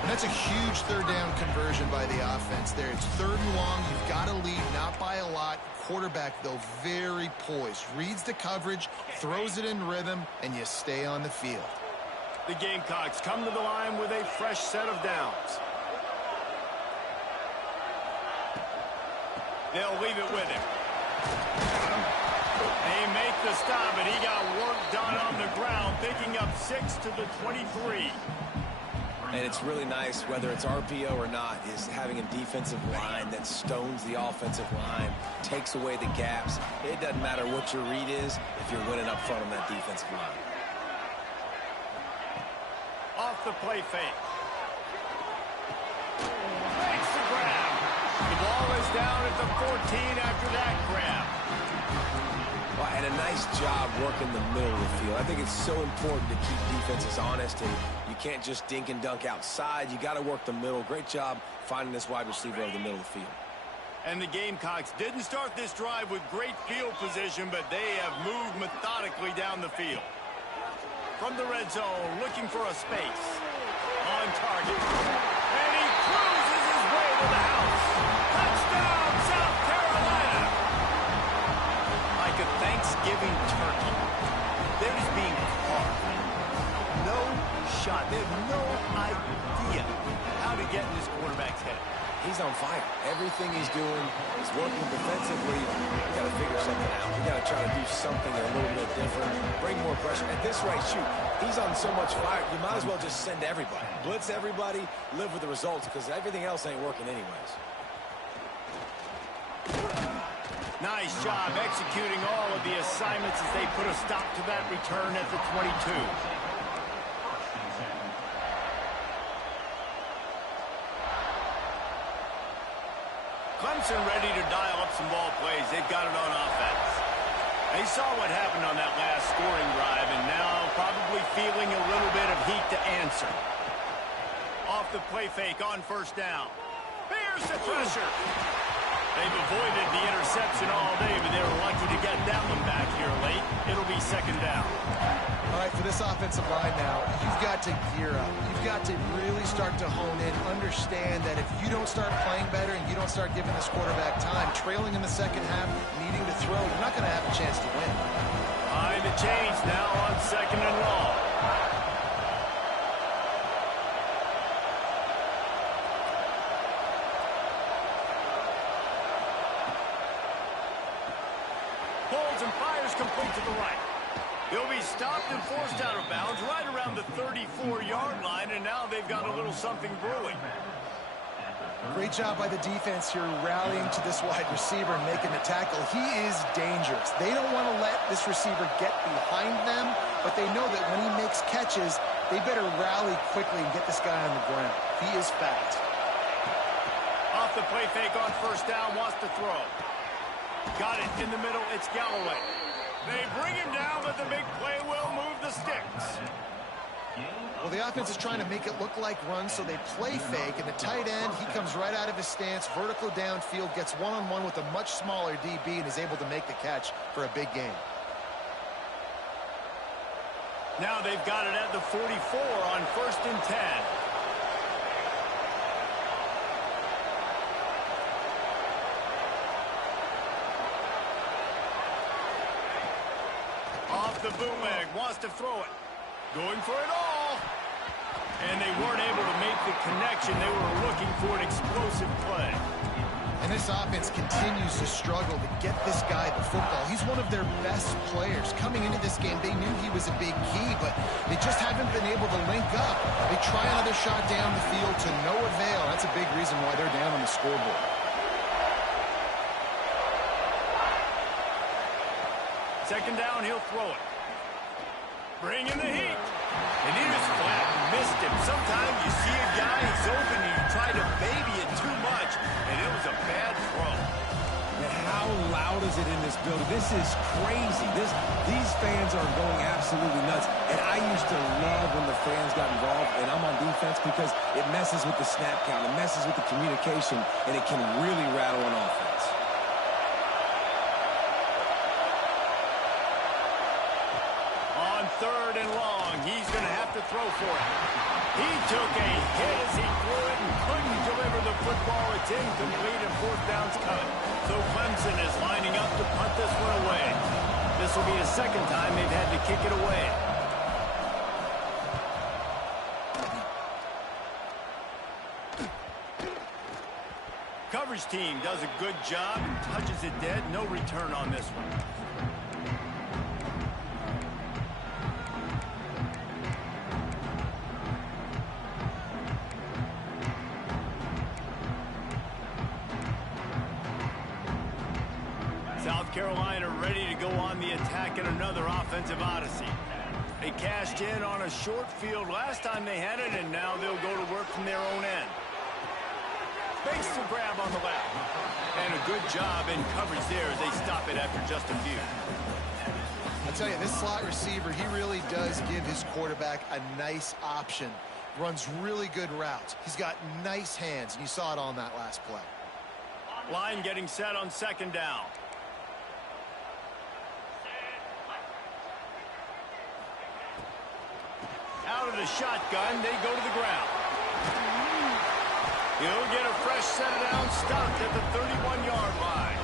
And that's a huge 3rd down conversion by the offense there. It's 3rd and long. You've got to lead, not by a lot. Quarterback, though, very poised. Reads the coverage, throws it in rhythm, and you stay on the field. The Gamecocks come to the line with a fresh set of downs. They'll leave it with him. They make the stop, and he got work done on the ground, picking up 26 to the 23. And it's really nice, whether it's RPO or not, is having a defensive line that stones the offensive line, takes away the gaps. It doesn't matter what your read is if you're winning up front on that defensive line. Off the play fake. Makes the grab. The ball is down at the 14 after that grab. Well, and a nice job working the middle of the field. I think it's so important to keep defenses honest, and you can't just dink and dunk outside. You got to work the middle. Great job finding this wide receiver over the middle of the field. And the Gamecocks didn't start this drive with great field position, but they have moved methodically down the field. From the red zone, looking for a space. On target. And he cruises his way to the house. Touchdown, South Carolina! Like a Thanksgiving turkey. They're just being carved. No shot. They have no idea how to get in this quarterback's head. He's on fire. Everything he's doing is working defensively. We got to figure something out. We got to try to do something a little bit different. Bring more pressure. At this rate, shoot, he's on so much fire, you might as well just send everybody. Blitz everybody, live with the results, because everything else ain't working anyways. Nice job executing all of the assignments as they put a stop to that return at the 22. Clemson ready to dial up some ball plays. They've got it on offense. They saw what happened on that last scoring drive, and now probably feeling a little bit of heat to answer. Off the play fake on first down. Here's the pressure. They've avoided the interception all day, but they were lucky to get that one back here late. It'll be second down. All right, for this offensive line now, you've got to gear up. You've got to really start to hone in, understand that if you don't start playing better and you don't start giving this quarterback time, trailing in the second half, needing to throw, you're not going to have a chance to win. Time to change now on second and long. Pulls and fires complete to the right. He'll be stopped and forced out of bounds right around the 34-yard line, and now they've got a little something brewing. Great job by the defense here rallying to this wide receiver and making the tackle. He is dangerous. They don't want to let this receiver get behind them, but they know that when he makes catches, they better rally quickly and get this guy on the ground. He is fast. Off the play fake on first down, wants to throw. Got it in the middle, it's Galloway. They bring him down, but the big play will move the sticks. Well, the offense is trying to make it look like runs, so they play fake, and the tight end, he comes right out of his stance, vertical downfield, gets one-on-one with a much smaller DB, and is able to make the catch for a big gain. Now they've got it at the 44 on first and 10. The bootleg wants to throw it. Going for it all. And they weren't able to make the connection. They were looking for an explosive play. And this offense continues to struggle to get this guy the football. He's one of their best players. Coming into this game, they knew he was a big key, but they just haven't been able to link up. They try another shot down the field to no avail. That's a big reason why they're down on the scoreboard. Second down, he'll throw it. Bring in the heat. And he was flat and missed him. Sometimes you see a guy, he's open, and you try to baby it too much, and it was a bad throw. And how loud is it in this building? This is crazy. These fans are going absolutely nuts. And I used to love when the fans got involved, and I'm on defense, because it messes with the snap count, it messes with the communication, and it can really rattle an offense. Third and long. He's going to have to throw for it. He took a hit as he threw it and couldn't deliver the football. It's incomplete and fourth down's coming. So Clemson is lining up to punt this one away. This will be the second time they've had to kick it away. Coverage team does a good job and touches it dead. No return on this one. on the attack in another offensive odyssey. They cashed in on a short field last time they had it, and now they'll go to work from their own end. Space to grab on the left. And a good job in coverage there as they stop it after just a few. I'll tell you, this slot receiver, he really does give his quarterback a nice option. Runs really good routes. He's got nice hands, and you saw it on that last play. Line getting set on second down. Out of the shotgun, they go to the ground. He'll get a fresh set down, stopped at the 31-yard line.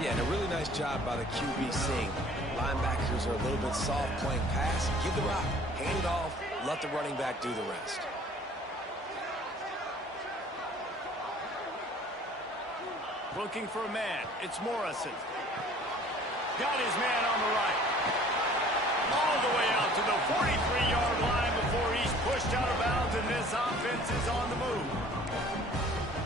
Yeah, and a really nice job by the QB seeing linebackers are a little bit soft playing pass. Give the rock, hand it off, let the running back do the rest. Looking for a man. It's Morrison. Got his man on the right. All the way out to the 43-yard line before he's pushed out of bounds, and this offense is on the move.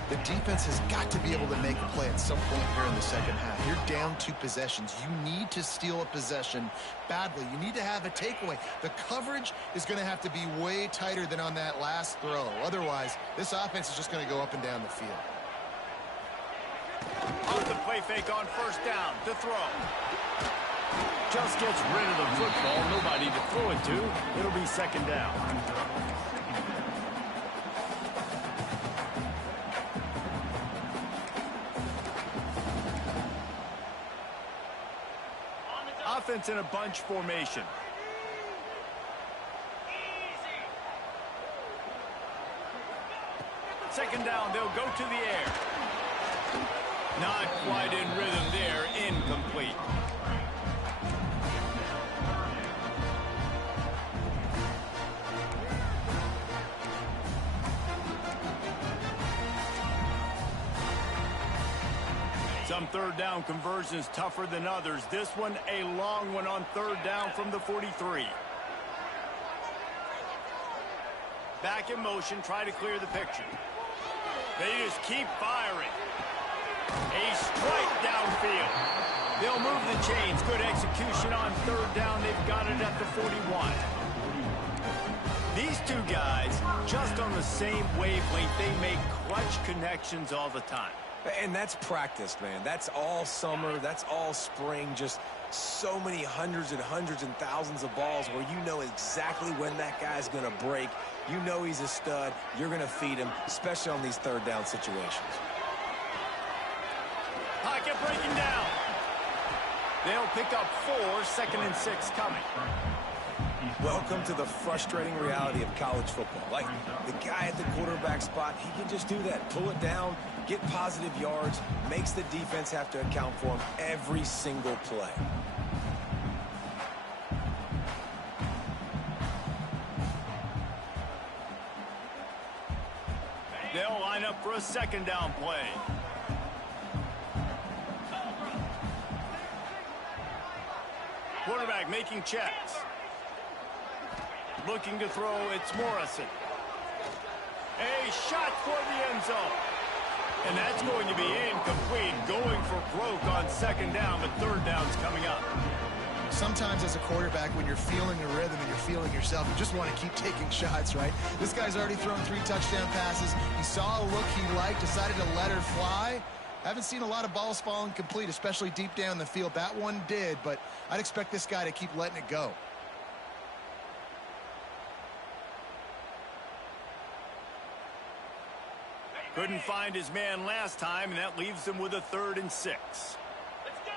The defense has got to be able to make a play at some point here in the second half. You're down 2 possessions. You need to steal a possession badly. You need to have a takeaway. The coverage is going to have to be way tighter than on that last throw. Otherwise, this offense is just going to go up and down the field. Off the play fake on first down. To throw. Just gets rid of the football. Nobody to throw it to. It'll be second down. Offense in a bunch formation. Second down, they'll go to the air. Not quite in rhythm there, incomplete. Some third down conversions tougher than others. This one a long one on third down from the 43. Back in motion, try to clear the picture. They just keep firing. A strike downfield. They'll move the chains. Good execution on third down. They've got it at the 41. These two guys, just on the same wavelength, they make clutch connections all the time. And that's practice, man. That's all summer. That's all spring. Just so many hundreds and thousands of balls where you know exactly when that guy's going to break. You know he's a stud. You're going to feed him, especially on these third down situations. Pocket breaking down. They'll pick up 4, second and 6 coming. Welcome to the frustrating reality of college football. Like, the guy at the quarterback spot, he can just do that. Pull it down, get positive yards, makes the defense have to account for him every single play. They'll line up for a second down play. Quarterback making checks. Looking to throw, it's Morrison. A shot for the end zone. And that's going to be incomplete. Going for broke on second down, but third down's coming up. Sometimes as a quarterback, when you're feeling the rhythm and you're feeling yourself, you just want to keep taking shots, right? This guy's already thrown 3 touchdown passes. He saw a look he liked, decided to let her fly. Haven't seen a lot of balls falling complete, especially deep down the field. That one did, but I'd expect this guy to keep letting it go. Couldn't find his man last time, and that leaves him with a 3rd and 6. Let's go!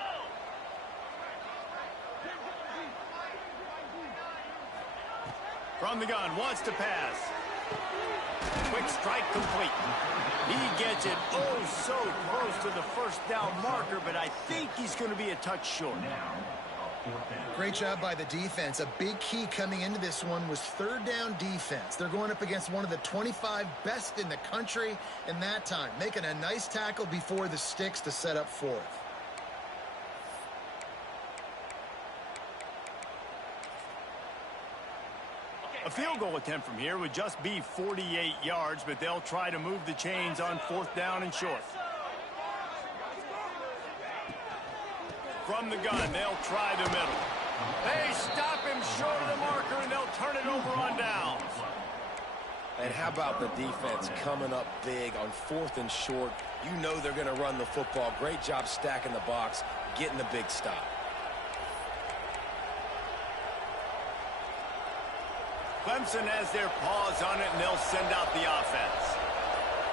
From the gun, wants to pass. Quick strike complete. He gets it oh so close to the first down marker, but I think he's going to be a touch short. Great job by the defense. A big key coming into this one was third down defense. They're going up against one of the 25 best in the country in that time, making a nice tackle before the sticks to set up 4th. A field goal attempt from here would just be 48 yards, but they'll try to move the chains on 4th down and short. From the gun, they'll try the middle. They stop him short of the marker, and they'll turn it over on downs. And how about the defense coming up big on 4th and short? You know they're going to run the football. Great job stacking the box, getting the big stop. Clemson has their paws on it, and they'll send out the offense.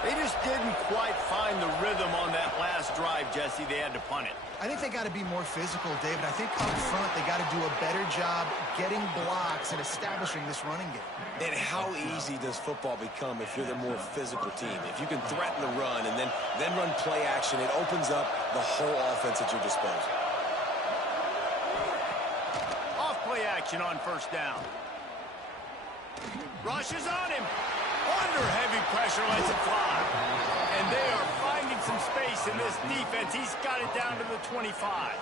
They just didn't quite find the rhythm on that last drive, Jesse. They had to punt it. I think they got to be more physical, David. I think up front they got to do a better job getting blocks and establishing this running game. And how easy does football become if you're the more physical team? If you can threaten the run and then run play action, it opens up the whole offense at your disposal. Off play action on first down. Rushes on him. Under heavy pressure, lets it fly. And they are finding some space in this defense. He's got it down to the 25.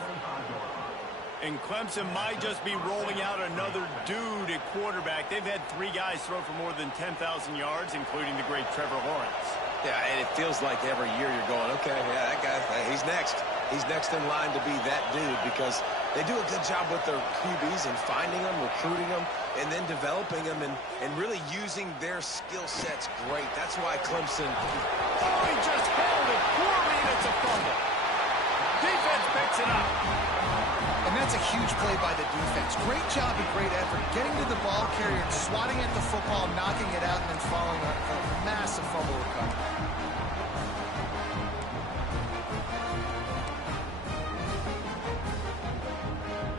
And Clemson might just be rolling out another dude at quarterback. They've had 3 guys throw for more than 10,000 yards, including the great Trevor Lawrence. Yeah, and it feels like every year you're going, okay, yeah, that guy, he's next. He's next in line to be that dude because they do a good job with their QBs and finding them, recruiting them, and then developing them and really using their skill sets great. That's why Clemson... Oh, he just held it poorly, and it's a fumble. Defense picks it up. And that's a huge play by the defense. Great job and great effort getting to the ball carrier and swatting at the football, knocking it out, and then following a massive fumble recovery.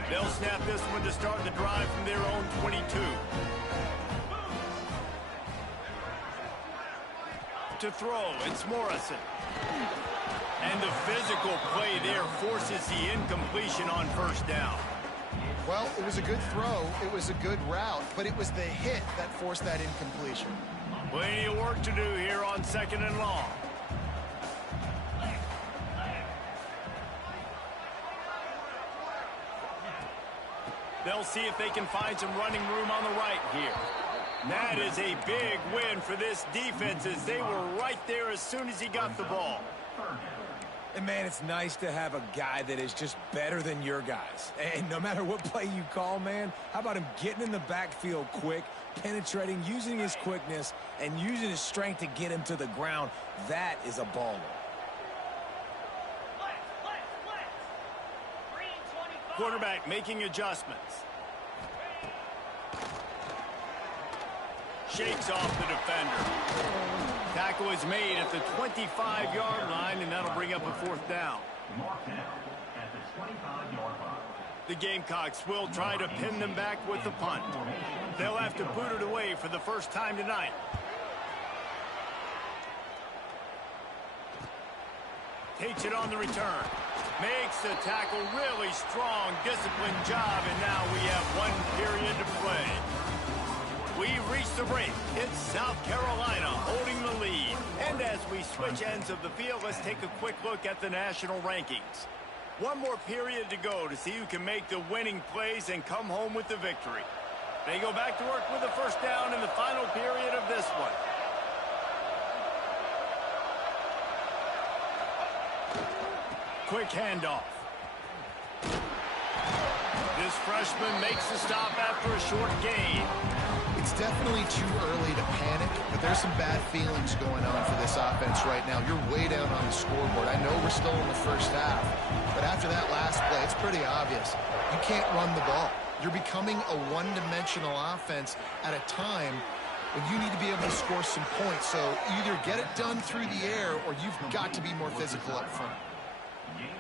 They'll snap this one to start the drive from their own 22. To throw, it's Morrison. And the physical play there forces the incompletion on first down. Well, it was a good throw. It was a good route, but it was the hit that forced that incompletion. Plenty of work to do here on 2nd and long. They'll see if they can find some running room on the right here. That is a big win for this defense as they were right there as soon as he got the ball. And, man, it's nice to have a guy that is just better than your guys. And no matter what play you call, man, how about him getting in the backfield quick, penetrating, using his quickness, and using his strength to get him to the ground? That is a baller. Quarterback making adjustments. Shakes off the defender. Tackle is made at the 25-yard line, and that'll bring up a 4th down. The Gamecocks will try to pin them back with the punt. They'll have to boot it away for the first time tonight. Takes it on the return. Makes the tackle really strong, disciplined job, and now we have 1 period to play. We've reached the break. It's South Carolina holding the lead. And as we switch ends of the field, let's take a quick look at the national rankings. 1 more period to go to see who can make the winning plays and come home with the victory. They go back to work with the first down in the final period of this one. Quick handoff. This freshman makes the stop after a short gain. It's definitely too early to panic, but there's some bad feelings going on for this offense right now. You're way down on the scoreboard. I know we're still in the first half, but after that last play, it's pretty obvious. You can't run the ball. You're becoming a one-dimensional offense at a time when you need to be able to score some points. So either get it done through the air or you've got to be more physical up front.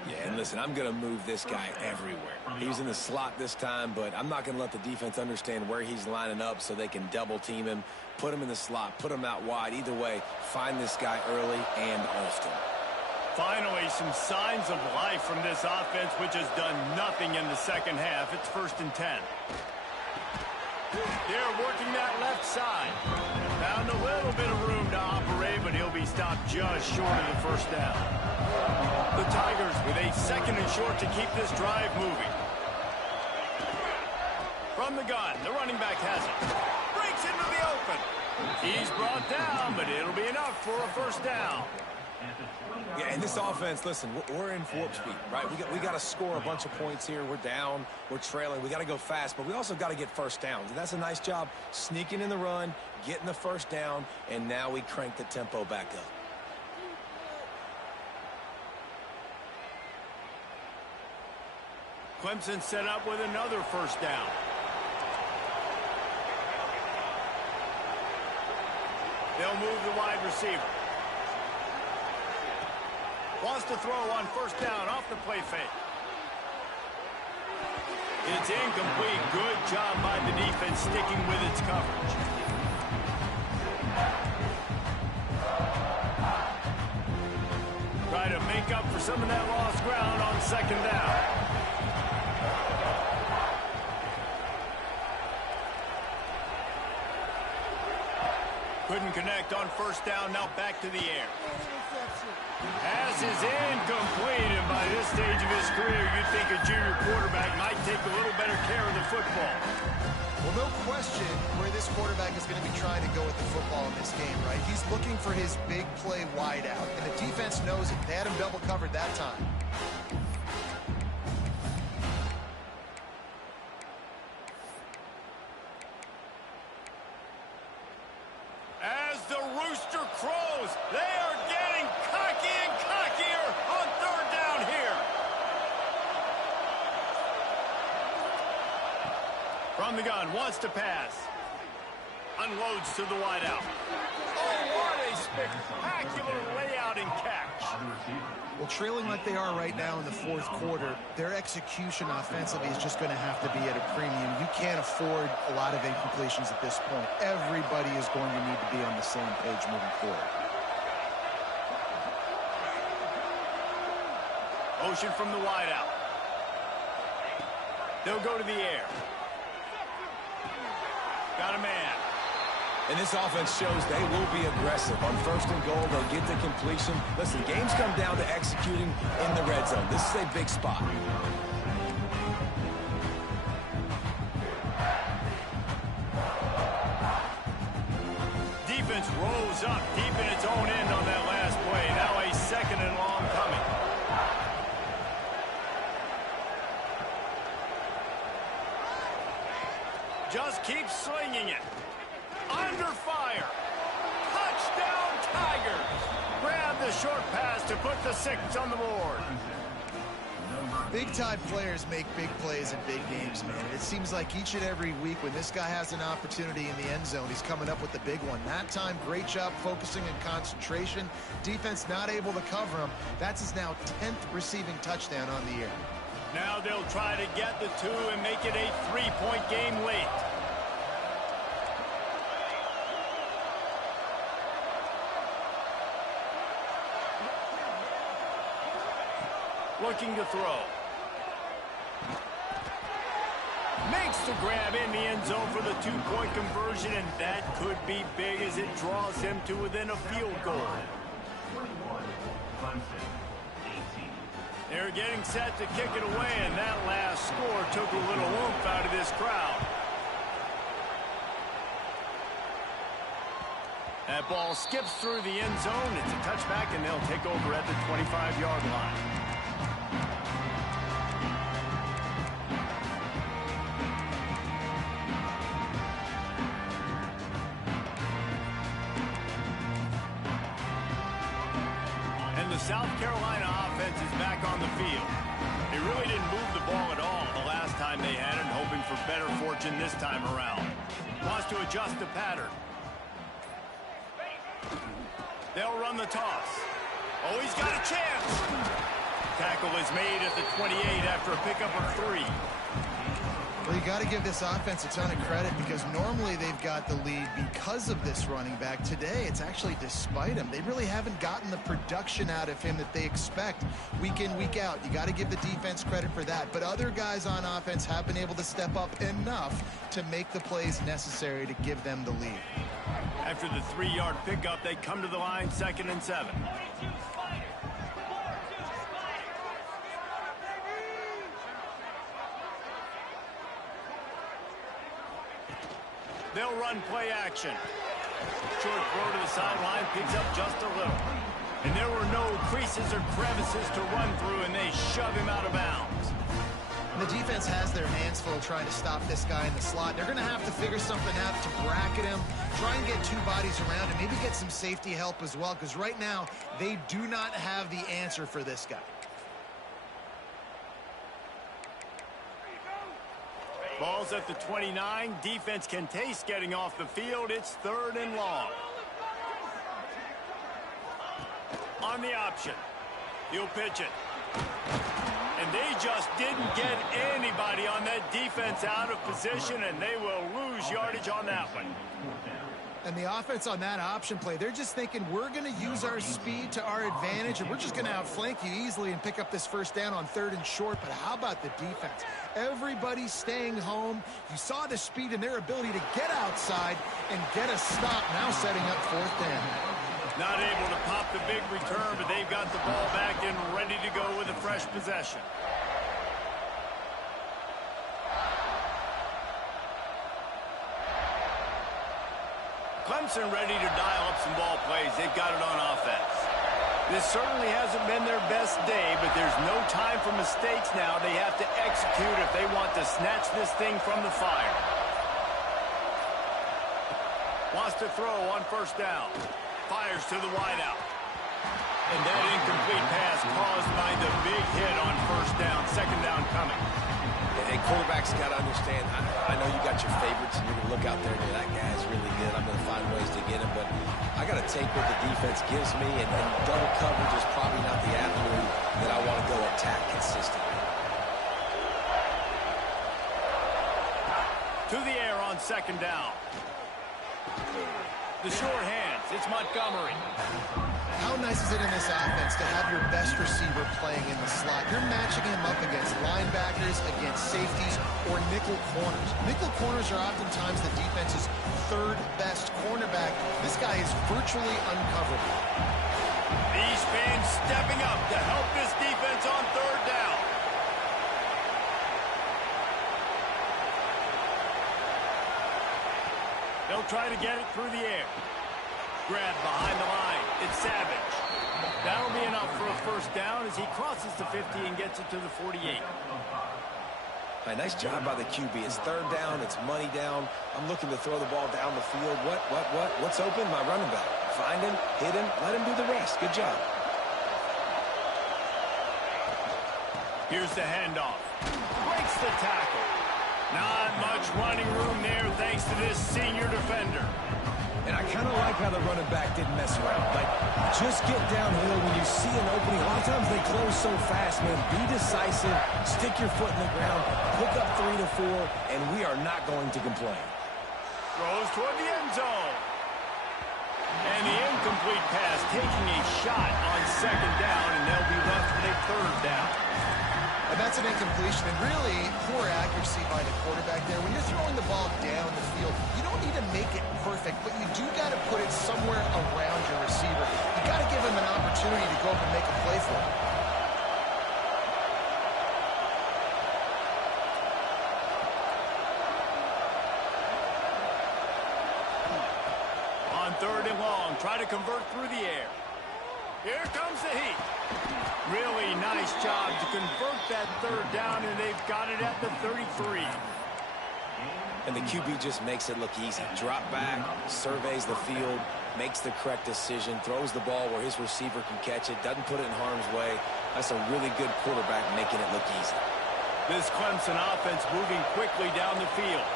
Yeah, and listen, I'm going to move this guy everywhere. He's in the slot this time, but I'm not going to let the defense understand where he's lining up so they can double team him, put him in the slot, put him out wide. Either way, find this guy early and often. Finally, some signs of life from this offense, which has done nothing in the second half. It's 1st and 10. They're working that left side. Found a little bit of room to operate, but he'll be stopped just short of the first down. The Tigers with a 2nd and short to keep this drive moving. From the gun, the running back has it. Breaks into the open. He's brought down, but it'll be enough for a first down. Yeah, and this offense, listen, we're in warp speed, right? We got to score a bunch of points here. We're down, we're trailing. We got to go fast, but we also got to get first downs. And that's a nice job sneaking in the run, getting the first down, and now we crank the tempo back up. Clemson set up with another first down. They'll move the wide receiver. Wants to throw on first down off the play fake. It's incomplete. Good job by the defense sticking with its coverage. Try to make up for some of that lost ground on second down. Couldn't connect on first down. Now back to the air. Pass is incomplete, and by this stage of his career, you'd think a junior quarterback might take a little better care of the football. Well, no question where this quarterback is going to be trying to go with the football in this game, right? He's looking for his big play wide out, and the defense knows it. They had him double covered that time. As the rooster crows, they are getting cocky and cockier on third down here. From the gun, wants to pass. Unloads to the wideout. Oh, what a spectacular layout and catch. Well, trailing like they are right now in the fourth quarter, their execution offensively is just going to have to be at a premium. You can't afford a lot of incompletions at this point. Everybody is going to need to be on the same page moving forward. Motion from the wideout. They'll go to the air. Got a man. And this offense shows they will be aggressive. On first and goal, they'll get the completion. Listen, games come down to executing in the red zone. This is a big spot. Defense rose up deep in its own end on that last play. Now a second and long coming. Just keep slinging it. Under fire. Touchdown Tigers. Grab the short pass to put the 6 on the board. Big-time players make big plays in big games, man. It seems like each and every week when this guy has an opportunity in the end zone, he's coming up with the big one. That time, great job focusing and concentration. Defense not able to cover him. That's his now 10th receiving touchdown on the year. Now they'll try to get the 2 and make it a 3-point game late. Looking to throw. Makes the grab in the end zone for the 2-point conversion, and that could be big as it draws him to within a field goal. They're getting set to kick it away, and that last score took a little oomph out of this crowd. That ball skips through the end zone. It's a touchback, and they'll take over at the 25-yard line. South Carolina offense is back on the field. They really didn't move the ball at all the last time they had it, hoping for better fortune this time around. Wants to adjust the pattern. They'll run the toss. Oh, he's got a chance. Tackle is made at the 28 after a pickup of 3. Well, you got to give this offense a ton of credit because normally they've got the lead because of this running back. Today, it's actually despite him. They really haven't gotten the production out of him that they expect week in, week out. You got to give the defense credit for that. But other guys on offense have been able to step up enough to make the plays necessary to give them the lead. After the 3-yard pickup, they come to the line 2nd and 7. They'll run play action. Short throw to the sideline, picks up just a little. And there were no creases or crevices to run through, and they shove him out of bounds. And the defense has their hands full trying to stop this guy in the slot. They're going to have to figure something out to bracket him, try and get two bodies around, and maybe get some safety help as well, because right now they do not have the answer for this guy. Ball's at the 29. Defense can taste getting off the field. It's 3rd and long. On the option. He'll pitch it. And they just didn't get anybody on that defense out of position, and they will lose yardage on that one. And the offense on that option play, they're just thinking we're going to use our speed to our advantage, and we're just going to outflank you easily and pick up this first down on 3rd and short. But how about the defense? Everybody's staying home. You saw the speed and their ability to get outside and get a stop, now setting up 4th down. Not able to pop the big return, but they've got the ball back and ready to go with a fresh possession. Clemson ready to dial up some ball plays. They've got it on offense. This certainly hasn't been their best day, but there's no time for mistakes now. They have to execute if they want to snatch this thing from the fire. Wants to throw on 1st down. Fires to the wideout. And that incomplete pass caused by the big hit on 1st down. 2nd down coming. And quarterbacks got to understand, I know you got your favorites, and you're going to look out there and go, that guy's really good. I'm going to find ways to get him, but I got to take what the defense gives me, and double coverage is probably not the avenue that I want to go attack consistently. To the air on 2nd down. The short hands, it's Montgomery. How nice is it in this offense to have your best receiver playing in the slot? You're matching him up against linebackers, against safeties, or nickel corners. Nickel corners are oftentimes the defense's 3rd best cornerback. This guy is virtually uncoverable. These fans stepping up to help this defense on 3rd down. They'll try to get it through the air. Grab behind the line. It's Savage. That'll be enough for a 1st down as he crosses the 50 and gets it to the 48. Right, nice job by the QB. It's 3rd down. It's money down. I'm looking to throw the ball down the field. What's open? My running back. Find him, hit him, let him do the rest. Good job. Here's the handoff. Breaks the tackle. Not much running room there thanks to this senior defender. And I kind of like how the running back didn't mess around. Like, just get downhill when you see an opening. A lot of times they close so fast, man. Be decisive, stick your foot in the ground, pick up 3 to 4, and we are not going to complain. Throws toward the end zone. And the incomplete pass taking a shot on 2nd down, and they'll be left with a 3rd down. And that's an incompletion, and really poor accuracy by the quarterback there. When you're throwing the ball down the field, you don't need to make it perfect, but you do got to put it somewhere around your receiver. You got to give him an opportunity to go up and make a play for him. On 3rd and long, try to convert through the air. Here comes the heat. Really nice job to convert that 3rd down, and they've got it at the 33. And the QB just makes it look easy. Drop back, surveys the field, makes the correct decision, throws the ball where his receiver can catch it, doesn't put it in harm's way. That's a really good quarterback making it look easy. This Clemson offense moving quickly down the field.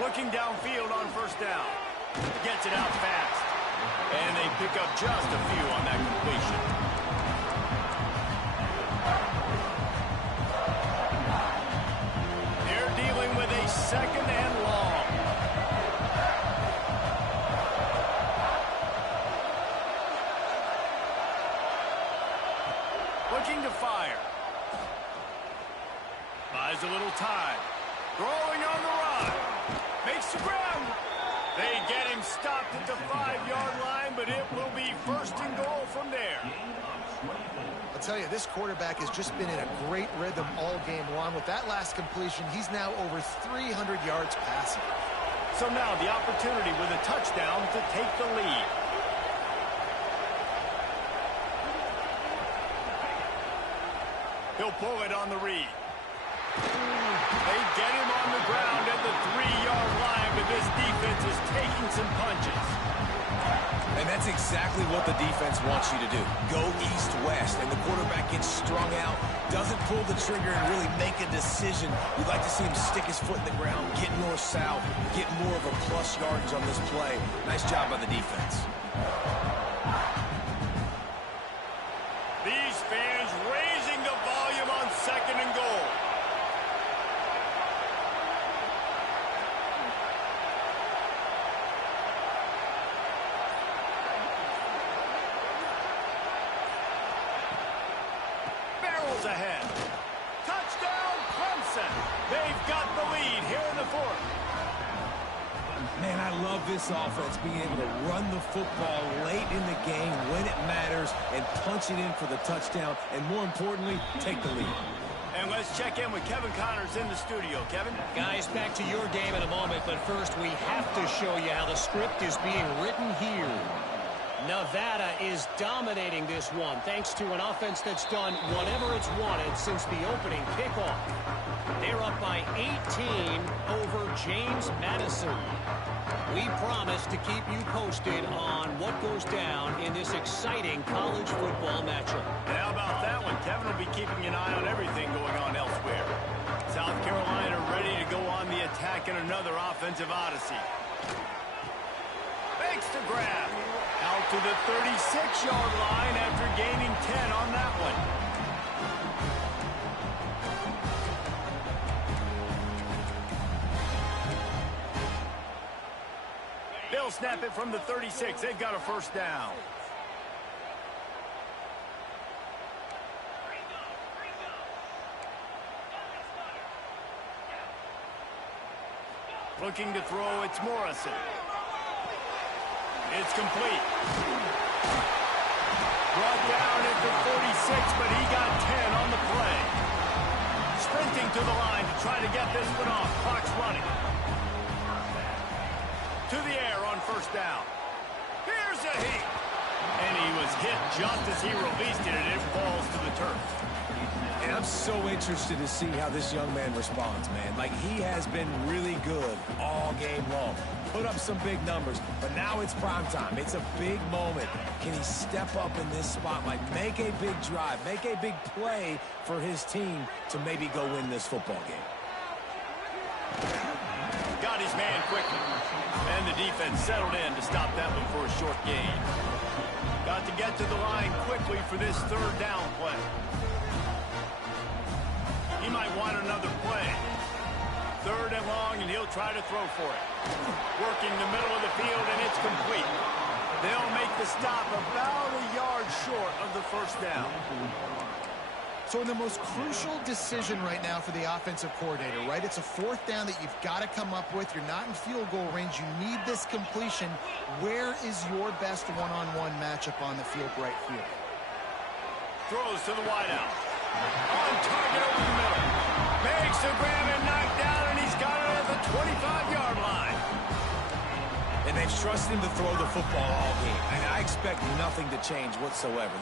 Looking downfield on 1st down. Gets it out fast. And they pick up just a few on that completion. They're dealing with a 2nd and long. Looking to fire. Buys a little time. Throwing on the run. Makes the ground. They get him stopped at the 5-yard line, but it will be 1st and goal from there. I'll tell you, this quarterback has just been in a great rhythm all game long. With that last completion, he's now over 300 yards passing. So now the opportunity with a touchdown to take the lead. He'll pull it on the read. They get him on the ground at the 3-yard line, but this defense is taking some punches. And that's exactly what the defense wants you to do. Go east-west, and the quarterback gets strung out, doesn't pull the trigger and really make a decision. We'd like to see him stick his foot in the ground, get north-south, get more of a plus yardage on this play. Nice job by the defense. These fans raising the volume on 2nd and goal. Barrels ahead. Touchdown, Clemson. They've got the lead here in the 4th. Man, I love this offense being able to run the football late in the game when it matters and punch it in for the touchdown and, more importantly, take the lead. And let's check in with Kevin Connors in the studio. Kevin? Guys, back to your game in a moment, but first we have to show you how the script is being written here. Nevada is dominating this one thanks to an offense that's done whatever it's wanted since the opening kickoff. They're up by 18 over James Madison. We promise to keep you posted on what goes down in this exciting college football matchup. And how about that one? Kevin will be keeping an eye on everything going on elsewhere. South Carolina ready to go on the attack in another offensive odyssey. Fakes to grab. Out to the 36-yard line after gaining 10 on that one. They'll snap it from the 36. They've got a first down. Looking to throw, it's Morrison. It's complete. Brought down at the 46, but he got 10 on the play. Sprinting to the line to try to get this one off. Clock's running. To the air on first down. Here's a hit. And he was hit just as he released it, and it falls to the turf. And I'm so interested to see how this young man responds, man. Like, he has been really good all game long. Put up some big numbers, but now it's prime time. It's a big moment. Can he step up in this spotlight, make a big drive, make a big play for his team to maybe go win this football game? Got his man quickly. And the defense settled in to stop that one for a short gain. Got to get to the line quickly for this 3rd down play. He might want another play. 3rd and long, and he'll try to throw for it. Working the middle of the field, and it's complete. They'll make the stop about a yard short of the first down. So in the most crucial decision right now for the offensive coordinator, right? It's a 4th down that you've got to come up with. You're not in field goal range. You need this completion. Where is your best one-on-one matchup on the field right here? Throws to the wideout. On target over the middle. Makes the grab and knocked down, and he's got it at the 25-yard line. And they've trusted him to throw the football all game. And I expect nothing to change whatsoever.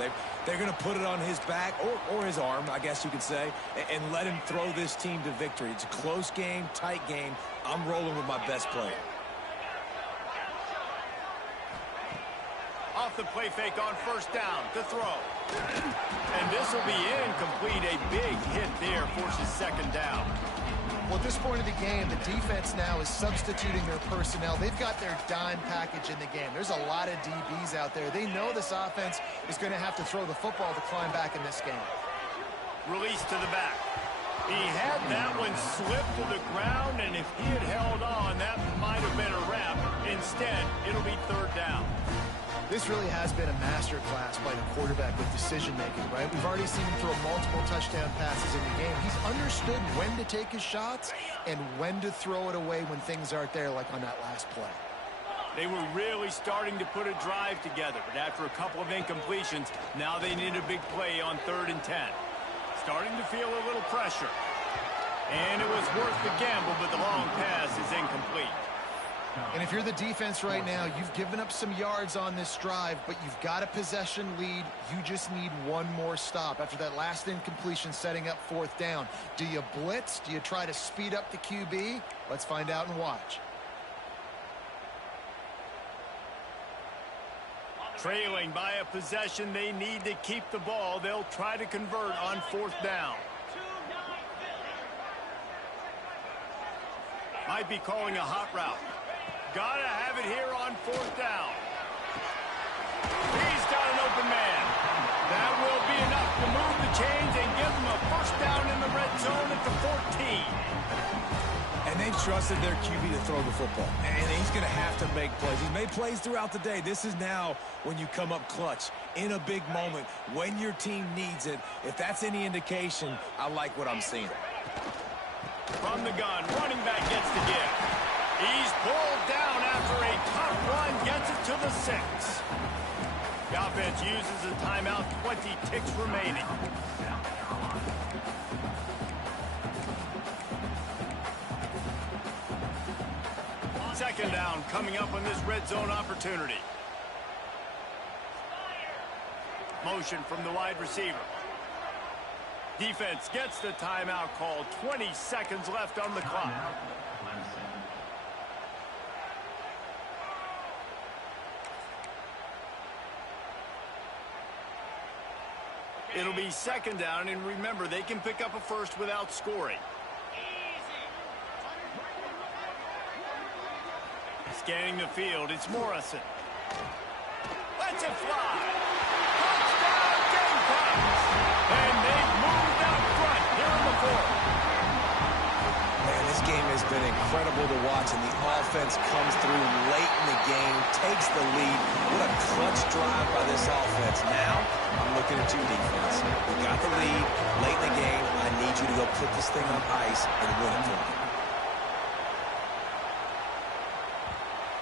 They're going to put it on his back, or his arm, I guess you could say, and let him throw this team to victory. It's a close game, tight game. I'm rolling with my best player. Off the play fake on first down to throw. And this will be incomplete. A big hit there forces 2nd down. Well, at this point of the game, the defense now is substituting their personnel. They've got their dime package in the game. There's a lot of DBs out there. They know this offense is going to have to throw the football to climb back in this game. Release to the back. He had that one slip to the ground, and if he had held on, that might have been a wrap. Instead, it'll be 3rd down. This really has been a masterclass by the quarterback with decision-making, right? We've already seen him throw multiple touchdown passes in the game. He's understood when to take his shots and when to throw it away when things aren't there, like on that last play. They were really starting to put a drive together, but after a couple of incompletions, now they need a big play on 3rd and 10. Starting to feel a little pressure. And it was worth the gamble, but the long pass is incomplete. And if you're the defense right now, you've given up some yards on this drive, but you've got a possession lead. You just need one more stop after that last incompletion setting up fourth down. Do you blitz? Do you try to speed up the QB? Let's find out and watch. Trailing by a possession, they need to keep the ball. They'll try to convert on fourth down. Might be calling a hot route. Gotta have it here on fourth down. He's got an open man. That will be enough to move the chains and give them a first down in the red zone at the 14. And they've trusted their QB to throw the football. And he's going to have to make plays. He's made plays throughout the day. This is now when you come up clutch in a big moment when your team needs it. If that's any indication, I like what I'm seeing. From the gun, running back gets the give. He's pulled down after a tough run, gets it to the 6. The offense uses a timeout, 20 ticks remaining. Second down coming up on this red zone opportunity. Motion from the wide receiver. Defense gets the timeout call. 20 seconds left on the clock. It'll be second down, and remember, they can pick up a first without scoring. Scanning the field, it's Morrison. Lets it fly. Touchdown, Gamecocks! And they've moved out front here in the fourth. Man, this game has been incredible to watch, and the offense comes through late in the game, takes the lead. What a clutch drive by this offense. Now, I'm looking at you, defense. We got the lead late in the game. I need you to go put this thing on ice and win it for me.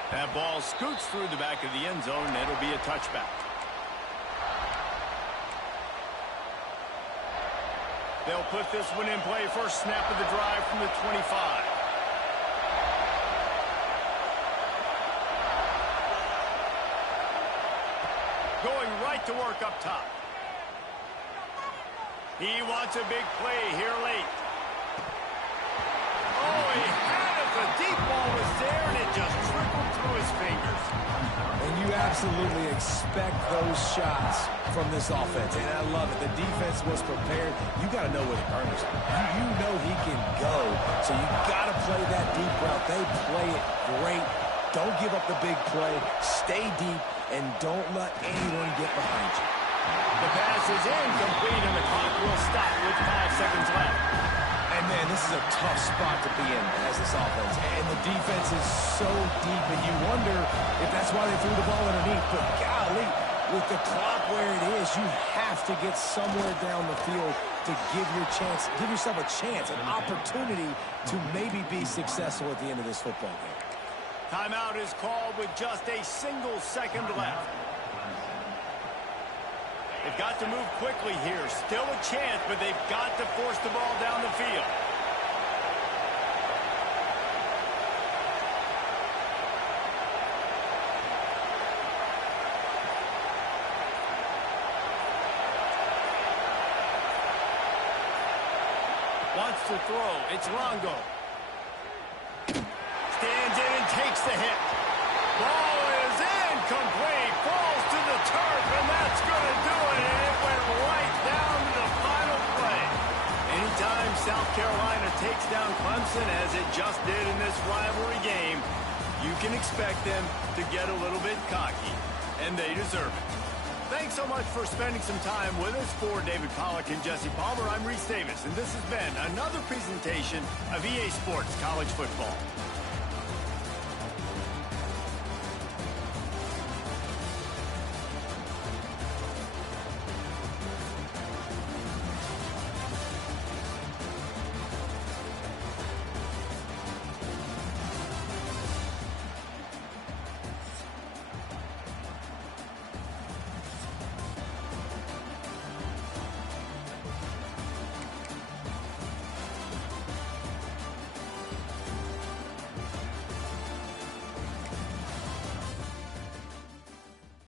That ball scoots through the back of the end zone, and it'll be a touchback. They'll put this one in play. First snap of the drive from the 25. Going right to work up top. He wants a big play here late. Oh, he had it. The deep ball was there, and it just trickled through his fingers. And you absolutely expect those shots from this offense, and I love it. The defense was prepared. You got to know where the earners are. You know he can go, so you got to play that deep route. They play it great. Don't give up the big play. Stay deep, and don't let anyone get behind you. The pass is incomplete, and the clock will stop with 5 seconds left. And, man, this is a tough spot to be in as this offense. And the defense is so deep, and you wonder if that's why they threw the ball underneath. But, golly, with the clock where it is, you have to get somewhere down the field to give yourself a chance, an opportunity to maybe be successful at the end of this football game. Timeout is called with just a single second left. They've got to move quickly here. Still a chance, but they've got to force the ball down the field. Wants to throw. It's Longo. Stands in and takes the hit. Ball is incomplete. Falls to the turf, and that's going to do it. And it went right down to the final play. Anytime South Carolina takes down Clemson, as it just did in this rivalry game, you can expect them to get a little bit cocky, and they deserve it. Thanks so much for spending some time with us. For David Pollack and Jesse Palmer, I'm Reese Davis, and this has been another presentation of EA Sports College Football.